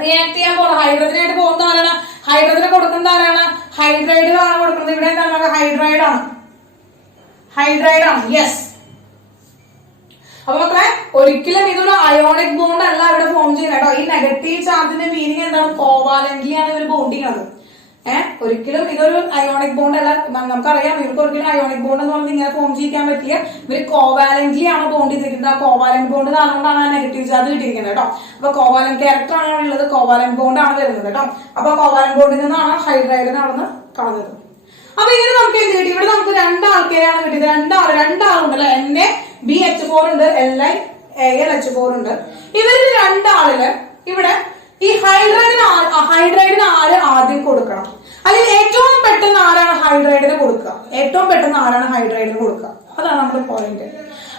റിയാക്ട് ചെയ്യാൻ പോകുന്നത്. ഹൈഡ്രജനായിട്ട് പോകുന്ന ആരാണ്, ഹൈഡ്രജനെ കൊടുക്കുന്ന ആരാണ്, ഹൈഡ്രൈഡിലാണ് കൊടുക്കുന്നത്. ഇവിടെ എന്താണ്, ഹൈഡ്രൈഡ് ആണ്, ഹൈഡ്രൈഡ് ആണ്. യെസ്. അപ്പൊ മക്കളെ ഒരിക്കലും ഇതൊരു അയോണിക് ബോണ്ട് അല്ല ഇവിടെ ഫോം ചെയ്യുന്നത് കേട്ടോ. ഈ നെഗറ്റീവ് ചാർജിന്റെ മീനിങ് എന്താണ്, കോവാലന്റ്ലി ആണ് ഇവർ ബോണ്ട് ചെയ്യുന്നത്. ഒരിക്കലും ഇതൊരു അയോണിക് ബോണ്ട് അല്ല. നമുക്കറിയാം ഇവർക്ക് ഒരിക്കലും അയോണിക് ബോണ്ട് എന്ന് പറഞ്ഞാൽ ഇങ്ങനെ ഫോം ചെയ്യിക്കാൻ പറ്റില്ല. ഇവർ കോവാലന്റ്ലി ആണ് ബോണ്ട് ചെയ്തിരിക്കുന്നത്. ആ കോവാലന്റ് ബോണ്ട് കാരണമാണ് ആ നെഗറ്റീവ് ചാർജ് കിട്ടിയിരിക്കുന്നത് കേട്ടോ. അപ്പൊ കോവാലന്റ് ക്യാരക്ടർ ആണ് ഉള്ളത്, കോവാലന്റ് ബോണ്ട് ആണ് വരുന്നത് കേട്ടോ. അപ്പൊ കോവാലന്റ് ബോണ്ടിൽ നിന്നാണ് ഹൈഡ്രൈഡിനാണെന്ന് കളഞ്ഞത്. അപ്പൊ ഇങ്ങനെ നമുക്ക് എന്ത് കിട്ടി, ഇവിടെ നമുക്ക് രണ്ടാൾക്കാരാണ് കിട്ടിയത്. രണ്ടാളുണ്ടല്ലോ, NaBH4 ഉണ്ട്, LiAlH4 ഉണ്ട്. ഇവരിൽ രണ്ടാളില് ഇവിടെ ഈ ഹൈഡ്രൈഡിന് ആര് ആദ്യം കൊടുക്കണം, അല്ലെങ്കിൽ ഏറ്റവും പെട്ടെന്ന് ആരാണ് ഹൈഡ്രൈഡിന് കൊടുക്കുക, ഏറ്റവും പെട്ടെന്ന് ആരാണ് ഹൈഡ്രൈഡിന് കൊടുക്കുക, അതാണ് നമ്മുടെ പോയിന്റ്.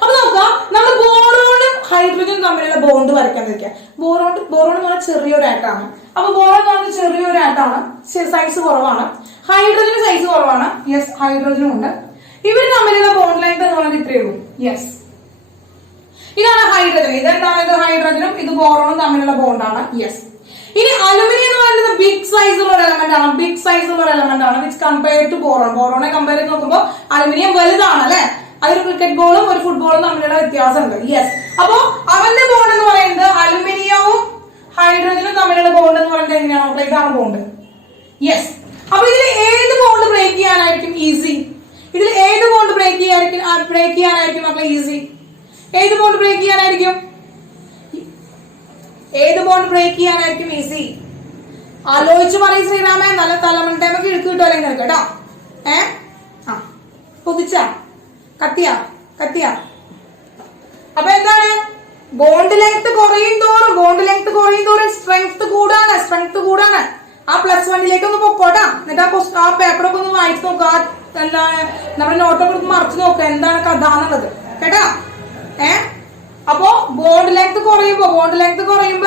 അപ്പൊ നോക്കാം, നമ്മൾ ബോറോണും ഹൈഡ്രജനും തമ്മിലുള്ള ബോണ്ട് വരയ്ക്കാൻ വെക്കാം. ബോറോൺ എന്ന് പറഞ്ഞാൽ ചെറിയൊരു ആറ്റാണ്. അപ്പൊ ബോറോൺ എന്ന് പറഞ്ഞാൽ ചെറിയൊരു ആറ്റാണ്, സൈസ് കുറവാണ്. ഹൈഡ്രജന് സൈസ് കുറവാണ്. യെസ്, ഹൈഡ്രജനും ഉണ്ട്. ഇവർ തമ്മിലുള്ള ബോണ്ട് ലെങ്ത് എന്ന് പറയുന്നത് ഇത്രയേ ഉള്ളൂ. യെസ്, ഇതാണ് ഹൈഡ്രജൻ. ഇതെന്താണ്, ഇത് ഹൈഡ്രജനും ഇത് ബോറോണും തമ്മിലുള്ള ബോണ്ടാണ്. യെസ്. ഇനി അലുമിനിയം എന്ന് പറയുന്നത് ബിഗ് സൈസ് ഉള്ള ഒരു എലമെന്റ് ആണ്, ബിഗ് സൈസ് ഉള്ള ഒരു എലമെന്റ് ആണ് വിച്ച് കമ്പയർ ടു ബോറോൺ. ബോറോണെ കമ്പയർ ചെയ്ത് നോക്കുമ്പോൾ അലുമിനിയം വലുതാണ് അല്ലെ. അതൊരു ക്രിക്കറ്റ് ബോളും ഒരു ഫുട്ബോളും തമ്മിലുള്ള വ്യത്യാസമുണ്ട്. യെസ്. അപ്പോ അവന്റെ ബോണ്ട് എന്ന് പറയുന്നത് അലുമിനിയവും ഹൈഡ്രജനും തമ്മിലുള്ള ബോണ്ട് എന്ന് പറയുന്നത് എങ്ങനെയാണോ, ഇതാണ് ബോണ്ട്. യെസ്. അപ്പൊ ഇതിൽ ഏത് ബോണ്ട് ബ്രേക്ക് ചെയ്യാനായിരിക്കും ഈസി, ഇതിൽ ഏത് ബോണ്ട് ബ്രേക്ക് ചെയ്യാനായിരിക്കും മക്കളെ ഈസി, ഏത് ബോണ്ട് ബ്രേക്ക് ചെയ്യാനായിരിക്കും, ഏത് ബോണ്ട് ബ്രേക്ക് ചെയ്യാനായിരിക്കും ഈസി? ആലോചിച്ച് പറയും ശ്രീരാമൻ, നല്ല തലമണ്ടേമൊക്കെ ഇഴുക്ക് കിട്ടുമല്ലോ നിങ്ങൾക്ക് കേട്ടോ. പൊതിച്ച കത്തിയ. അപ്പൊ എന്താണ്, ബോണ്ട് ലെങ്ത് കുറയും തോറും സ്ട്രെങ്ത് കൂടാണ്. ആ +1 ഒന്ന് പൊക്കോട്ടാ. എന്നിട്ട് ആ പേപ്പറൊക്കെ ഒന്ന് വായിച്ചു നോക്കുക, എന്താണ് നമ്മുടെ നോട്ടൊക്കെ എടുത്ത് മറിച്ച് നോക്കുക, എന്താണ് കഥ എന്നുള്ളത് കേട്ടാ. അപ്പോ ബോണ്ട് ലെങ്ത് കുറയുമ്പോ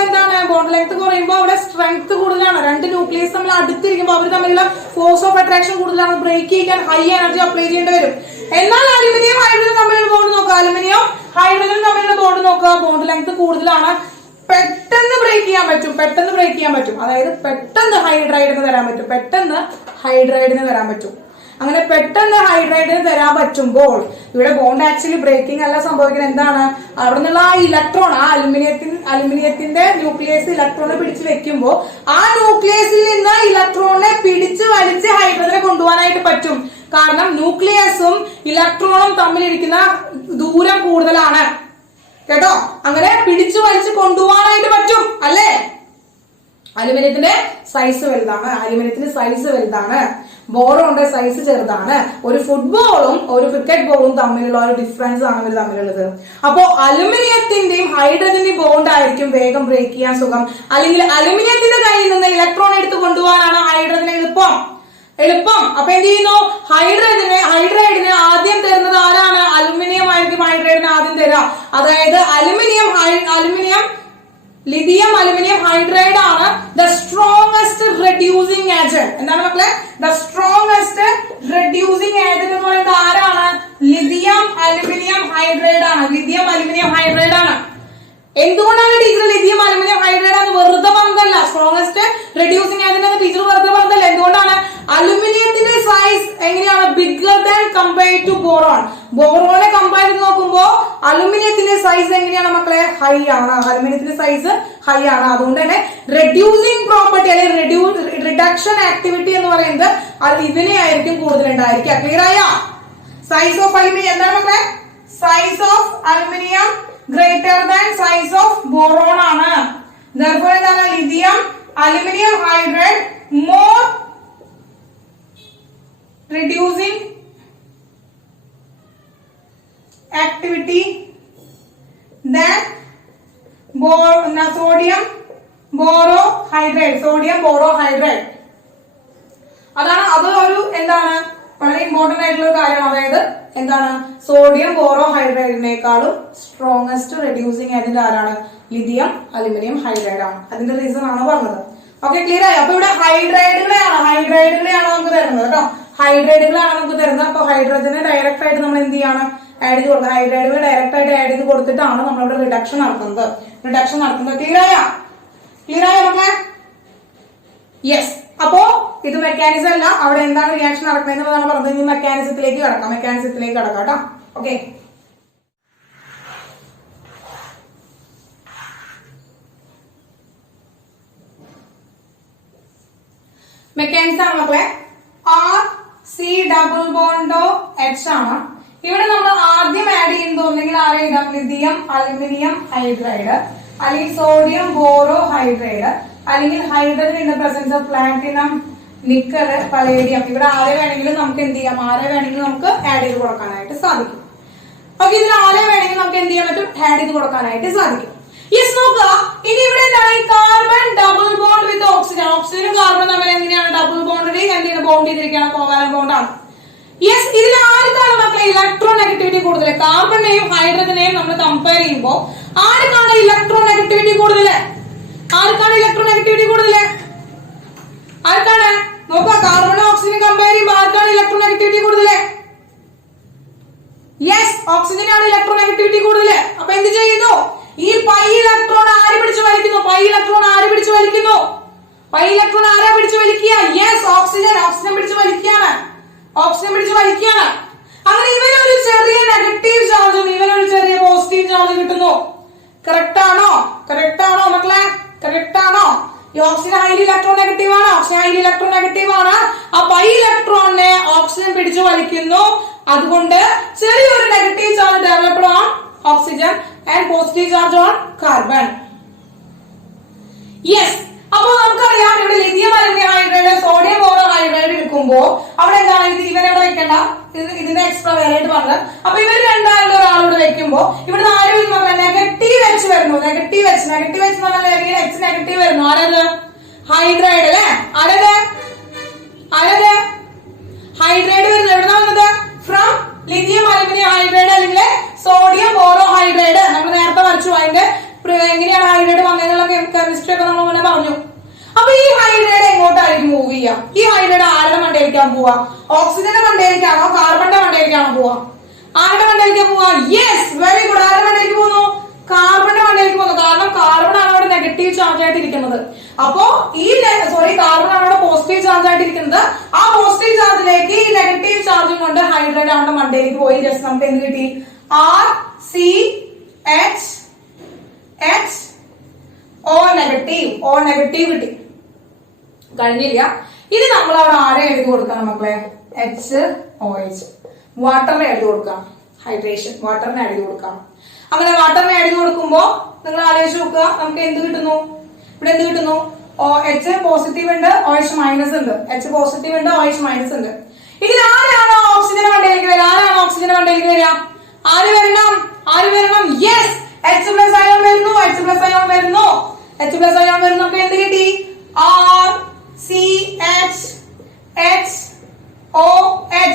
എന്താണ്, ബോണ്ട് ലെങ്ത് കുറയുമ്പോ അവിടെ സ്ട്രെങ്ത് കൂടുതലാണ്. രണ്ട് ന്യൂക്ലിയസ് തമ്മിൽ അടുത്തിരിക്കുമ്പോൾ അവർ തമ്മിലുള്ള ഫോഴ്സ് ഓഫ് അട്രാക്ഷൻ കൂടുതലാണ്. ബ്രേക്ക് ചെയ്യാൻ ഹൈ എനർജി അപ്ലൈ ചെയ്യേണ്ടി വരും. എന്നാൽ അലുമിനിയം ഹൈഡ്രജൻ തമ്മിലുള്ള ബോണ്ട് നോക്കുക, അലുമിനിയം ഹൈഡ്രജൻ തമ്മിലുള്ള ബോണ്ട് നോക്കുക, ബോണ്ട് ലെങ്ത് കൂടുതലാണ്. പെട്ടെന്ന് ബ്രേക്ക് ചെയ്യാൻ പറ്റും. അതായത് പെട്ടെന്ന് ഹൈഡ്രൈഡിന് തരാൻ പറ്റും. അങ്ങനെ പെട്ടെന്ന് ഹൈഡ്രൈഡിന് തരാൻ പറ്റുമ്പോൾ ഇവിടെ ബോണ്ട് ആക്ച്വലി ബ്രേക്കിംഗ് അല്ല സംഭവിക്കുന്നത്. എന്താണ്, അവിടെ നിന്നുള്ള ആ ഇലക്ട്രോൺ, ആ അലുമിനിയത്തിന്റെ ന്യൂക്ലിയസ് ഇലക്ട്രോണെ പിടിച്ചു വെക്കുമ്പോൾ ആ ന്യൂക്ലിയസിൽ നിന്ന് ഇലക്ട്രോണിനെ പിടിച്ചു വലിച്ച് ഹൈഡ്രജനെ കൊണ്ടുപോകാനായിട്ട് പറ്റും. കാരണം ന്യൂക്ലിയസും ഇലക്ട്രോണും തമ്മിലിരിക്കുന്ന ദൂരം കൂടുതലാണ് കേട്ടോ. അങ്ങനെ പിടിച്ചു വലിച്ച് കൊണ്ടുപോകാനായിട്ട് പറ്റും അല്ലേ. അലുമിനിയത്തിന്റെ സൈസ് വലുതാണ്, ബോറോണിന്റെ സൈസ് ചെറുതാണ്. ഒരു ഫുട്ബോളും ഒരു ക്രിക്കറ്റ് ബോളും തമ്മിലുള്ള ഒരു ഡിഫറൻസ് ആണ് ഇവർ തമ്മിലുള്ളത്. അപ്പോ അലുമിനിയത്തിന്റെയും ഹൈഡ്രജന്റെയും ബോണ്ട് ആയിരിക്കും വേഗം ബ്രേക്ക് ചെയ്യാൻ സുഖം. അല്ലെങ്കിൽ അലുമിനിയത്തിന്റെ കയ്യിൽ നിന്ന് ഇലക്ട്രോൺ എടുത്ത് കൊണ്ടുപോകാനാണ് ഹൈഡ്രജന് എളുപ്പം. അപ്പൊ എന്ത് ചെയ്യുന്നു, ഹൈഡ്രൈഡിന് ആദ്യം തരുന്നത് ആരാണ്, അലുമിനിയം ആയിരിക്കും ഹൈഡ്രൈഡിന് ആദ്യം തരിക. അതായത് ലിഥിയം അലുമിനിയം ഹൈഡ്രൈഡ് ആണ് ദ സ്ട്രോങ്സ്റ്റ് റെഡ്യൂസിങ് ഏജന്റ്. എന്താണ് മക്കളെ, ദ സ്ട്രോങ്സ്റ്റ് റെഡ്യൂസിങ് ഏജന്റ് എന്ന് പറയുന്നത് ആരാണ്, ലിഥിയം അലുമിനിയം ഹൈഡ്രൈഡ് ആണ്. എന്തുകൊണ്ടാണ് ടീച്ചർ ലിഥിയം അലുമിനിയം ഹൈഡ്രൈഡ് ആണ് വെറുതെ പറഞ്ഞതല്ല, സ്ട്രോങ്സ്റ്റ് റെഡ്യൂസിങ് ഏജന്റ് എന്ന് ടീച്ചർ വെറുതെ പറഞ്ഞതല്ല. എന്തുകൊണ്ടാണ്, അലുമിനിയത്തിന്റെ സൈസ് എങ്ങനെയാണ്, bigger than compared to boron. ബോറോണെ കമ്പയർ ചെയ്ത് നോക്കുമ്പോൾ അലുമിനിയത്തിന്റെ സൈസ് എങ്ങനെയാണ് മക്കളെ, ഹൈ ആണ്. അലുമിനിയത്തിന്റെ സൈസ് ഹൈ ആണ്. അതുകൊണ്ട് തന്നെ റെഡ്യൂസിങ് പ്രോപ്പർട്ടി അല്ലെങ്കിൽ റിഡക്ഷൻ ആക്ടിവിറ്റി എന്ന് പറയുന്നത് അത് ഇതിനെ ആയിരിക്കും കൂടുതലുണ്ടായിരിക്കുക. ക്ലിയർ ആയ? സൈസ് ഓഫ് അലുമിനിയം എന്താണ് മക്കളെ, size of aluminium greater than size of boron ആണ്. therefore എന്താണ്, lithium aluminium hydride more reducing activity than sodium borohydride. അത് ഒരു എന്താണ് വളരെ ഇമ്പോർട്ടന്റ് ആയിട്ടുള്ള ഒരു കാര്യമാണ്. അതായത് എന്താണ് സോഡിയം ബോറോഹൈഡ്രേറ്റിനേക്കാളും സ്ട്രോങ്സ്റ്റ് റെഡ്യൂസിങ് ഏജന്റ് ആരാണ്? ലിഥിയം അലുമിനിയം ഹൈഡ്രൈഡ് ആണ്. അതിന്റെ റീസൺ ആണ് പറഞ്ഞത്. ഓക്കെ, ക്ലിയർ ആയി? അപ്പൊ ഇവിടെ ഹൈഡ്രൈഡുകളെയാണ് നമുക്ക് തരുന്നത് കേട്ടോ. ഹൈഡ്രൈഡുകളാണ് നമുക്ക് തരുന്നത്. അപ്പൊ ഹൈഡ്രജനെ ഡയറക്റ്റ് ആയിട്ട് നമ്മൾ എന്ത് ചെയ്യാണ്? ആഡ് ചെയ്ത് കൊടുക്കുക. ഹൈഡ്രൈഡുകൾ ഡയറക്റ്റ് ആയിട്ട് ആഡ് ചെയ്ത് കൊടുത്തിട്ടാണ് നമ്മളിവിടെ റിഡക്ഷൻ നടത്തുന്നത്. ക്ലിയർ ആയോ നമ്മളെ? യെസ്. അപ്പോ ഇത് മെക്കാനിസം അല്ല, അവിടെ എന്താണ് റിയാക്ഷൻ നടക്കുന്നതെന്നുള്ളതാണ് പറഞ്ഞത്. ഇനി മെക്കാനിസത്തിലേക്ക് കടക്കാം കേട്ടോ. ഓക്കെ, മെക്കാനിസം ആണ് മക്കളെ. RC∼H ആണ്. ഇവിടെ നമ്മൾ ആദ്യം ആഡ് ചെയ്യുന്നത് ഒന്നെങ്കിൽ ആരെ ഇടാം? ലിഥിയം അലുമിനിയം ഹൈഡ്രൈഡ്, അല്ലെങ്കിൽ സോഡിയം ബോറോഹൈഡ്രൈഡ്, അല്ലെങ്കിൽ hydrogen in the presence of platinum nickel palladium. ഇവിടെ ആരെ വേണമെങ്കിലും നമുക്ക് എന്ത് ചെയ്യാം? ആരെ വേണമെങ്കിലും നമുക്ക് ആഡ് ചെയ്ത് കൊടുക്കാനായിട്ട് സാധിക്കും. ഓക്കെ, ഇതിൽ ആരെ വേണമെങ്കിലും നമുക്ക് എന്ത് ചെയ്യാൻ പറ്റും? ആഡ് ചെയ്ത് കൊടുക്കാനായിട്ട് സാധിക്കും. യെസ്, നോക്കുക. ഇനി ഇവിടെ എന്താണ്? Carbon double bond with oxygen. ഓക്സിജനും കാർബൺ തമ്മിൽ എങ്ങനെയാണ് ഡബിൾ ബോണ്ടിൽ എന്തെങ്കിലും ബോണ്ട് ചെയ്തിരിക്കുകയാണ്? കോവാലന്റ് ബോണ്ടാണ്. യെസ്, ഇതിൽ ആർക്കാണ് മക്കളെ ഇലക്ട്രോ നെഗറ്റിവിറ്റി കൂടുതൽ? കാർബണിനെയും ഹൈഡ്രജനെയും നമ്മൾ കമ്പയർ ചെയ്യുമ്പോൾ ആർക്കാണ് ഇലക്ട്രോ നെഗറ്റിവിറ്റി കൂടുതൽ? ആർക്കാണ്? നോക്കുക, കാർബണും ഓക്സിജനും കമ്പയർ ചെയ്യുമ്പോൾ ആർക്കാണ് ഇലക്ട്രോ നെഗറ്റിവിറ്റി കൂടുതൽ? യെസ്, ഓക്സിജനാണ് ഇലക്ട്രോ നെഗറ്റിവിറ്റി കൂടുതൽ. അപ്പൊ എന്ത് ചെയ്യുന്നു? ഈ പൈ ഇലക്ട്രോൺ ആര് പിടിച്ചു വലിക്കുന്നു? പൈ ഇലക്ട്രോൺ ആരാ പിടിച്ചു വലിക്കുക? യെസ്, ഓക്സിജൻ പിടിച്ചു വലിക്കുകയാണ്. അങ്ങനെ ഇവനൊരു ചെറിയ നെഗറ്റീവ് ചാർജും ഇവനൊരു ചെറിയ പോസിറ്റീവ് ചാർജ് കിട്ടുന്നു. കറക്റ്റ് ആണോ മക്കളെ? കറക്റ്റ് ആണോ? ഈ ഓക്സിജൻ ഹൈലി ഇലക്ട്രോ നെഗറ്റീവ് ആണ്. ആ പൈ ഇലക്ട്രോണിനെ ഓക്സിജൻ പിടിച്ചു വലിക്കുന്നു. അതുകൊണ്ട് ചെറിയൊരു negative charge developed on oxygen and positive charge on carbon. Yes, അപ്പൊ നമുക്കറിയാം ഇവിടെ lithium aluminium hydride sodium borohydride എടുക്കുമ്പോൾ അവിടെ എന്താണ്? ഇവരെവിടെ വെക്കണ്ട, ഇതിന്റെ എക്സ്ട്രാ വേറായിട്ട് പറഞ്ഞത്. അപ്പൊ ഇവർ രണ്ടാളുടെ ഒരാളോട് വെക്കുമ്പോ ഇവിടെ ആരും നെഗറ്റീവ് എച്ച് വരുന്നു. നെഗറ്റീവ് എച്ച് എന്ന് പറഞ്ഞാൽ എച്ച് നെഗറ്റീവ് വരുന്നു. ആരത്? ഹൈഡ്രൈഡ് അല്ലെ? ഹൈഡ്രൈഡ് വരുന്നത് എവിടെ വന്നത്? ഫ്രം ലിഥിയം അലുമിനിയം ഹൈഡ്രൈഡ് അല്ലെങ്കിൽ സോഡിയം ബോറോഹൈഡ്രൈഡ്. നമ്മൾ നേരത്തെ വരച്ചു. അതിന്റെ എങ്ങനെയാണ് ഹൈഡ്രൈഡ് വന്നതെന്നുള്ള കെമിസ്ട്രി ഒക്കെ നമ്മൾ മുന്നേ പറഞ്ഞു. അപ്പൊ ഈ ഹൈഡ്രൈഡ് എങ്ങോട്ടായിരിക്കും മൂവ് ചെയ്യുക? ഈ ഹൈഡ്രൈഡ് ആരുടെ മണ്ടയിലേക്കാൻ പോവാ? ഓക്സിജന്റെ മണ്ടയിലേക്കാണോ കാർബണിന്റെ മണ്ടയിലേക്കാണോ പോവാ? ആരുടെ മണ്ടയിലേക്ക് പോവാ? Yes, very good. ആരുടെ മണ്ടയിലേക്ക് പോകുന്നു? കാർബണിന്റെ മണ്ടയിലേക്ക് പോകുന്നു. കാരണം കാർബൺ ആണ് അവിടെ നെഗറ്റീവ് ചാർജ് ആയിട്ട് ഇരിക്കുന്നത്. അപ്പോ കാർബൺ ആണ് അവിടെ പോസിറ്റീവ് ചാർജ് ആയിട്ട് ഇരിക്കുന്നത്. ആ പോസിറ്റീവ് ചാർജിലേക്ക് ഈ നെഗറ്റീവ് ചാർജും കൊണ്ട് ഹൈഡ്രൈഡ് അവരുടെ മണ്ടയിലേക്ക് പോയി. ജസ്റ്റ് നമുക്ക് എന്ത് കിട്ടി? RCHO നെഗറ്റീവ് കിട്ടി. കഴിഞ്ഞില്ല. ഇത് നമ്മൾ അവിടെ ആരെ എഴുതി കൊടുക്കണം മക്കളെ? HOH. വാട്ടറിനെ എഴുതി കൊടുക്കാം. ഹൈഡ്രേഷൻ വാട്ടറിനെ എഴുതി കൊടുക്കാം. അങ്ങനെ വാട്ടറിനെ എഴുതി കൊടുക്കുമ്പോ നിങ്ങൾ ആലോചിച്ച് നോക്കുക, നമുക്ക് എന്ത് കിട്ടുന്നു? ഇവിടെ എന്ത് കിട്ടുന്നു? H പോസിറ്റീവ് ഉണ്ട്, OH മൈനസ് ഉണ്ട്. H പോസിറ്റീവ് ഉണ്ട്, OH മൈനസ് ഉണ്ട്. ഇതിൽ ആരാണോ ഓക്സിജന്റെ മണ്ടയിലേക്ക് വരിക? ആര് വരണം? യെസ്, H പ്ലസ് അയോൺ വരുന്നു. നമുക്ക് എന്ത് കിട്ടി? RCHOH.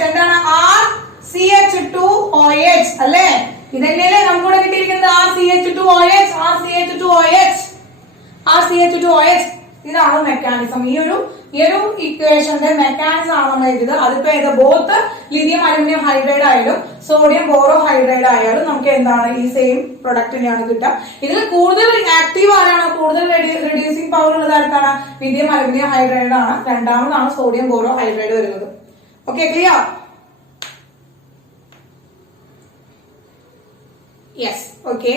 എന്താണ്? RCH2OH അല്ലേ? ഇതന്നെയല്ലേ നമുക്കിവിടെ കിട്ടിയിരിക്കുന്നത്? RCH2OH. ഇതാണ് മെക്കാനിസം. ഈ ഒരു ഇക്വേഷന്റെ മെക്കാനിസം ആണ് നമ്മൾ എഴുതിയത്. അതിപ്പോ ബോത്ത് ലിഥിയം അലുമിനിയം ഹൈഡ്രൈഡ് ആയാലും സോഡിയം ബോറോഹൈഡ്രൈഡ് ആയാലും നമുക്ക് എന്താണ്? ഈ സെയിം പ്രൊഡക്റ്റിനെയാണ് കിട്ടുക. ഇതിൽ കൂടുതൽ ആക്റ്റീവ് ആരാണ്? കൂടുതൽ റെഡ്യൂസിംഗ് പവർ ഉള്ളത് ആർക്കാണ്? ലിഥിയം അലുമിനിയം ഹൈഡ്രൈഡ് ആണ്. രണ്ടാമതാണ് സോഡിയം ബോറോഹൈഡ്രൈഡ് വരുന്നത്. Okay, clear? Yes, okay.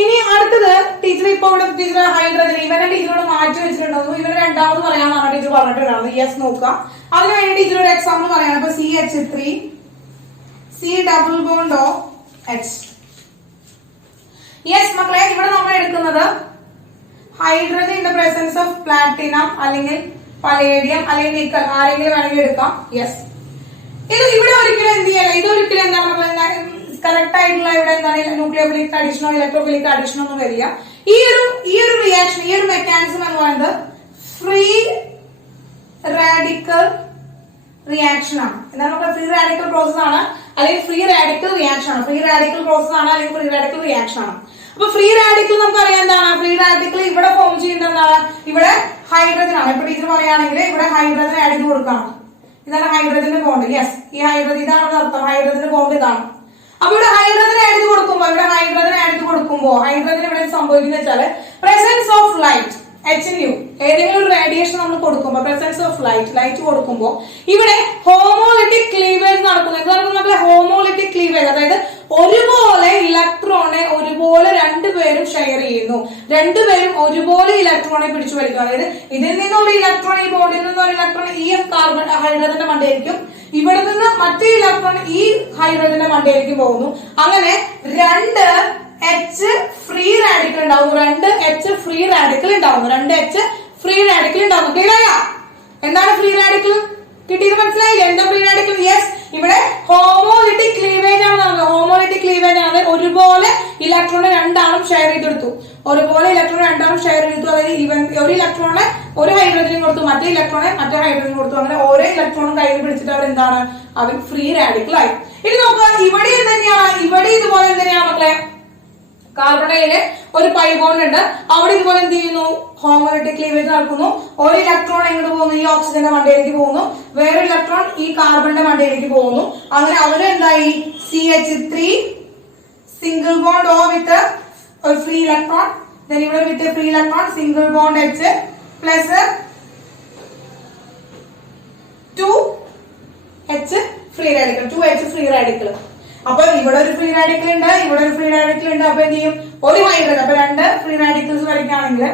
ഇനി അടുത്തത് ടീച്ചർ ഇപ്പൊ ഇവിടെ ടീച്ചർ ഹൈഡ്രജൻ ഇവനെ ടീച്ചറോട് മാറ്റി വെച്ചിട്ടുണ്ടോ? ഇവന് രണ്ടാമത് പറയാനാണ് ടീച്ചർ പറഞ്ഞിട്ടുണ്ടാവുന്നത്. യെസ്, നോക്കുക. അതിനുവേണ്ടി ടീച്ചർ ഒരു എക്സാമ്പിൾ പറയാണ്. ഇപ്പൊ CH3 C∼H. യെസ് മക്കളെ, ഇവിടെ നമ്മൾ എടുക്കുന്നത് hydrogen in the presence of platinum അല്ലെങ്കിൽ പലേഡിയം അല്ലെങ്കിൽ നിക്കൽ ആരെങ്കിലും വേണമെങ്കിൽ എടുക്കാം. യെസ്, ഇവിടെ ഒരിക്കലും എന്ത് ചെയ്യല്ല. ഇതൊരിക്കലും എന്താണ് കറക്റ്റ് ആയിട്ടുള്ള ഇവിടെ എന്താണ് ന്യൂക്ലിയോഫിലിക് അഡീഷനോ ഇലക്ട്രോഫിലിക് അഡീഷനോ ഒന്നും വരില്ല. ഈ ഒരു റിയാക്ഷൻ, ഈ ഒരു മെക്കാനിസം എന്ന് പറയുന്നത് ഫ്രീ റാഡിക്കൽ റിയാക്ഷൻ ആണ്. എന്താണ് മക്കളെ? ഫ്രീ റാഡിക്കൽ പ്രോസസ് ആണ് അല്ലെങ്കിൽ ഫ്രീ റാഡിക്കൽ റിയാക്ഷൻ ആണ്. ഫ്രീ റാഡിക്കൽ പ്രോസസ് ആണ് അല്ലെങ്കിൽ ഫ്രീ റാഡിക്കൽ റിയാക്ഷൻ ആണ്. അപ്പൊ ഫ്രീ റാഡിക്കൽ നമുക്ക് അറിയാം എന്താണ്? ഫ്രീ റാഡിക്കൽ ഇവിടെ ഫോം ചെയ്യുന്നത് എന്താണ്? ഇവിടെ ഹൈഡ്രജൻ ആണ്. ഇപ്പൊ ടീച്ചർ പറയുകയാണെങ്കിൽ ഇവിടെ ഹൈഡ്രജൻ ആഡ് ചെയ്ത് കൊടുക്കണം. ഇതാണ് ഹൈഡ്രജന്റെ ബോണ്ട്. യെസ്, ഈ ഹൈഡ്രജൻ ഇതാണ് അർത്ഥം. ഹൈഡ്രജന്റെ ബോണ്ട് ഇതാണ്. അപ്പൊ ഇവിടെ ഹൈഡ്രജൻ ആഡ് ചെയ്ത് കൊടുക്കുമ്പോൾ ഹൈഡ്രജൻ ഇവിടെ സംഭവിക്കുന്നത് വെച്ചാല് പ്രസൻസ് ഓഫ് ലൈറ്റ് HNU ഏതെങ്കിലും ഒരു റേഡിയേഷൻ നമ്മൾ കൊടുക്കുമ്പോൾ പ്രസൻസ് ഓഫ് ലൈറ്റ് കൊടുക്കുമ്പോൾ ഇവിടെ ഹോമോലിറ്റിക് ക്ലീവേജ് നടക്കുന്നു. എന്ത് നടക്കുന്നത്? ഹോമോലിറ്റിക് ക്ലീവേജ്, അതായത് ഒരുപോലെ ഇലക്ട്രോണെ ഒരുപോലെ രണ്ടുപേരും ഷെയർ ചെയ്യുന്നു. രണ്ടുപേരും ഒരുപോലെ ഇലക്ട്രോണെ പിടിച്ചു വലിക്കും. അതായത് ഇതിൽ നിന്ന് ഒരു ഇലക്ട്രോൺ, ഈ ബോണ്ടിൽ നിന്ന് ഒരു ഇലക്ട്രോൺ ഈ കാർബൺ ഹൈഡ്രജന്റെ മണ്ടയിലേക്കും ഇവിടെ നിന്ന് മറ്റേ ഇലക്ട്രോൺ ഈ ഹൈഡ്രജന്റെ മണ്ടയിലേക്കും പോകുന്നു. അങ്ങനെ രണ്ട് എച്ച് ഫ്രീ റാഡിക്കൽ ഉണ്ടാവുന്നു. രണ്ട് എച്ച് ഫ്രീ റാഡിക്കൽ ഉണ്ടാവുന്നു. ക്ലിയർ ആയാ? എന്താണ് ഫ്രീ റാഡിക്കൽ? കിട്ടിയത് മനസ്സിലായില്ലേ? എന്താ ഫ്രീ റാഡിക്കൽ? യെസ്, ഇവിടെ ഹോമോലിറ്റിക് ക്ലീവേജ് ആണ് നടന്നത്. ഹോമോലിറ്റിക് ക്ലീവേജ് ആണ്. ഒരുപോലെ ഇലക്ട്രോൺ രണ്ടാളും ഷെയർ ചെയ്തെടുത്തു. അതായത് ഒരു ഇലക്ട്രോണെ ഒരു ഹൈഡ്രജനും കൊടുത്തു, മറ്റേ ഇലക്ട്രോണെ മറ്റേ ഹൈഡ്രജനും കൊടുത്തു. അങ്ങനെ ഓരോ ഇലക്ട്രോണും കയ്യിൽ പിടിച്ചിട്ട് അവരെന്താണ്? അവർ ഫ്രീ റാഡിക്കൽ ആയി. ഇനി നോക്കുക, ഇവിടെ എന്തെന്നെയാണ്? ഇവിടെ ഇതുപോലെ എന്തിനാണ് മക്കളെ? കാർബണയില് ഒരു പൈ ബോണ്ട് ഉണ്ട്. അവിടെ ഇതുപോലെ എന്ത് ചെയ്യുന്നു? ഹോമോലിറ്റിക് ക്ലീവേജ് നടക്കുന്നു. ഒരു ഇലക്ട്രോൺ എങ്ങോട്ട് പോകുന്നു? ഈ ഓക്സിജന്റെ മണ്ടയിലേക്ക് പോകുന്നു. വേറെ ഇലക്ട്രോൺ ഈ കാർബണിന്റെ മണ്ടയിലേക്ക് പോകുന്നു. അങ്ങനെ അവര് എന്തായി? CH3 സിംഗിൾ ബോണ്ട് O വിത്ത് ഒരു ഫ്രീ ഇലക്ട്രോൺ, ഇവിടെ വിത്ത് free electron single bond H plus 2H free radical. അപ്പൊ ഇവിടെ ഒരു ഫ്രീ റാഡിക്കൽ ഉണ്ട്, ഇവിടെ ഒരു ഫ്രീ റാഡിക്കൽ ഉണ്ട്. അപ്പൊ എന്ത് ചെയ്യും? ഒരു ഹൈഡ്രജൻ, അപ്പൊ രണ്ട് ഫ്രീ റാഡിക്കൽസ് വരയ്ക്കുകയാണെങ്കിൽ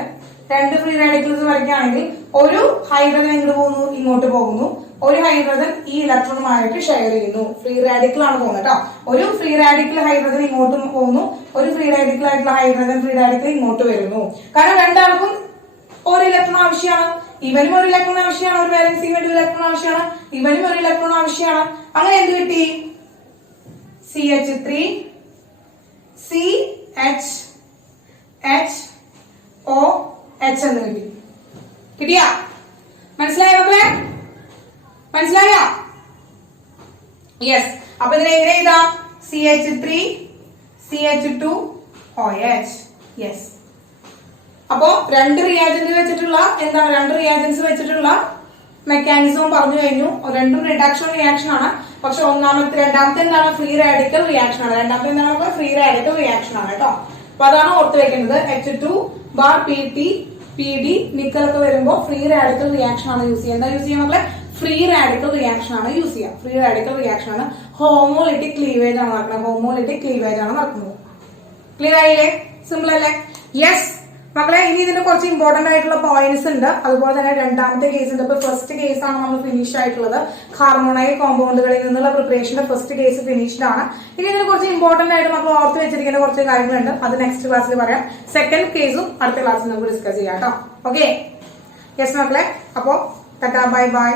ഒരു ഹൈഡ്രജൻ എങ്ങോട്ട് പോകുന്നു? ഇങ്ങോട്ട് പോകുന്നു. ഒരു ഹൈഡ്രജൻ ഈ ഇലക്ട്രോണുമായിട്ട് ഷെയർ ചെയ്യുന്നു. ഫ്രീ റാഡിക്കൽ ആണ് പോകുന്നത് കേട്ടോ. ഒരു ഫ്രീ റാഡിക്കൽ ഹൈഡ്രജൻ ഇങ്ങോട്ട് പോകുന്നു. ഒരു ഫ്രീ റാഡിക്കൽ ആയിട്ടുള്ള ഹൈഡ്രജൻ ഇങ്ങോട്ട് വരുന്നു. കാരണം രണ്ടാൾക്കും ഒരു ഇലക്ട്രോൺ ആവശ്യമാണ്. ഇവനും ഒരു ഇലക്ട്രോൺ ആവശ്യമാണ്. ഒരു ബാലൻസിംഗ് വേണ്ടി ഒരു ഇലക്ട്രോൺ ആവശ്യമാണ്. ഇവനും ഒരു ഇലക്ട്രോൺ ആവശ്യമാണ്. അങ്ങനെ എന്ത് കിട്ടി? CH3 CHOH എന്ന് കിട്ടി. കിട്ടിയാ? മനസ്സിലായോ മക്കളെ? മനസ്സിലായോ? യെസ്. അപ്പൊ ഇതിനെ എങ്ങനെ എഴുതാം? CH3 CH2OH. യെസ്. അപ്പോ രണ്ട് റിയാജൻസ് വെച്ചിട്ടുള്ള മെക്കാനിസം പറഞ്ഞു കഴിഞ്ഞു. രണ്ടും റിഡക്ഷൻ ആണ്. പക്ഷെ രണ്ടാമത്തെ എന്താണ്? ഫ്രീ റാഡിക്കൽ റിയാക്ഷൻ ആണ്. കേട്ടോ. അപ്പൊ അതാണ് ഓർത്ത് വെക്കുന്നത്. H2 bar PT PD nickel ഒക്കെ വരുമ്പോ ഫ്രീ റാഡിക്കൽ റിയാക്ഷൻ ആണ് യൂസ് ചെയ്യുക. എന്താ യൂസ് ചെയ്യുക മക്കളെ? ഫ്രീ റാഡിക്കൽ റിയാക്ഷൻ ആണ് യൂസ് ചെയ്യുക. ഹോമോലിറ്റിക് ക്ലീവേജ് ആണ് നടക്കുന്നത്. ക്ലിയർ ആയില്ലേ? സിമ്പിൾ അല്ലേ? യെസ് മക്കളെ. ഇനി ഇതിന്റെ കുറച്ച് ഇമ്പോർട്ടന്റ് ആയിട്ടുള്ള പോയിന്റ്സ് ഉണ്ട്. അതുപോലെ തന്നെ രണ്ടാമത്തെ കേസ് ഉണ്ട്. ഇപ്പൊ ഫസ്റ്റ് കേസ് ആണ് നമ്മൾ ഫിനിഷ് ആയിട്ടുള്ളത്. ഹാർമോണൈൽ കോമ്പൗണ്ടുകളിൽ നിന്നുള്ള പ്രിപ്പറേഷന്റെ ഫസ്റ്റ് കേസ് ഫിനിഷ്ഡ് ആണ്. ഇനി ഇതിന് കുറച്ച് ഇമ്പോർട്ടന്റ് ആയിട്ട് നമ്മൾ ഓർത്ത് വെച്ചിരിക്കേണ്ട കുറച്ച് കാര്യങ്ങളുണ്ട്. അത് നെക്സ്റ്റ് ക്ലാസ്സിൽ പറയാം. സെക്കൻഡ് കേസും അടുത്ത ക്ലാസ്സിൽ നമുക്ക് ഡിസ്കസ് ചെയ്യാം കേട്ടോ. ഓക്കെ? യെസ് മക്കളെ. അപ്പോ ബൈ ബൈ.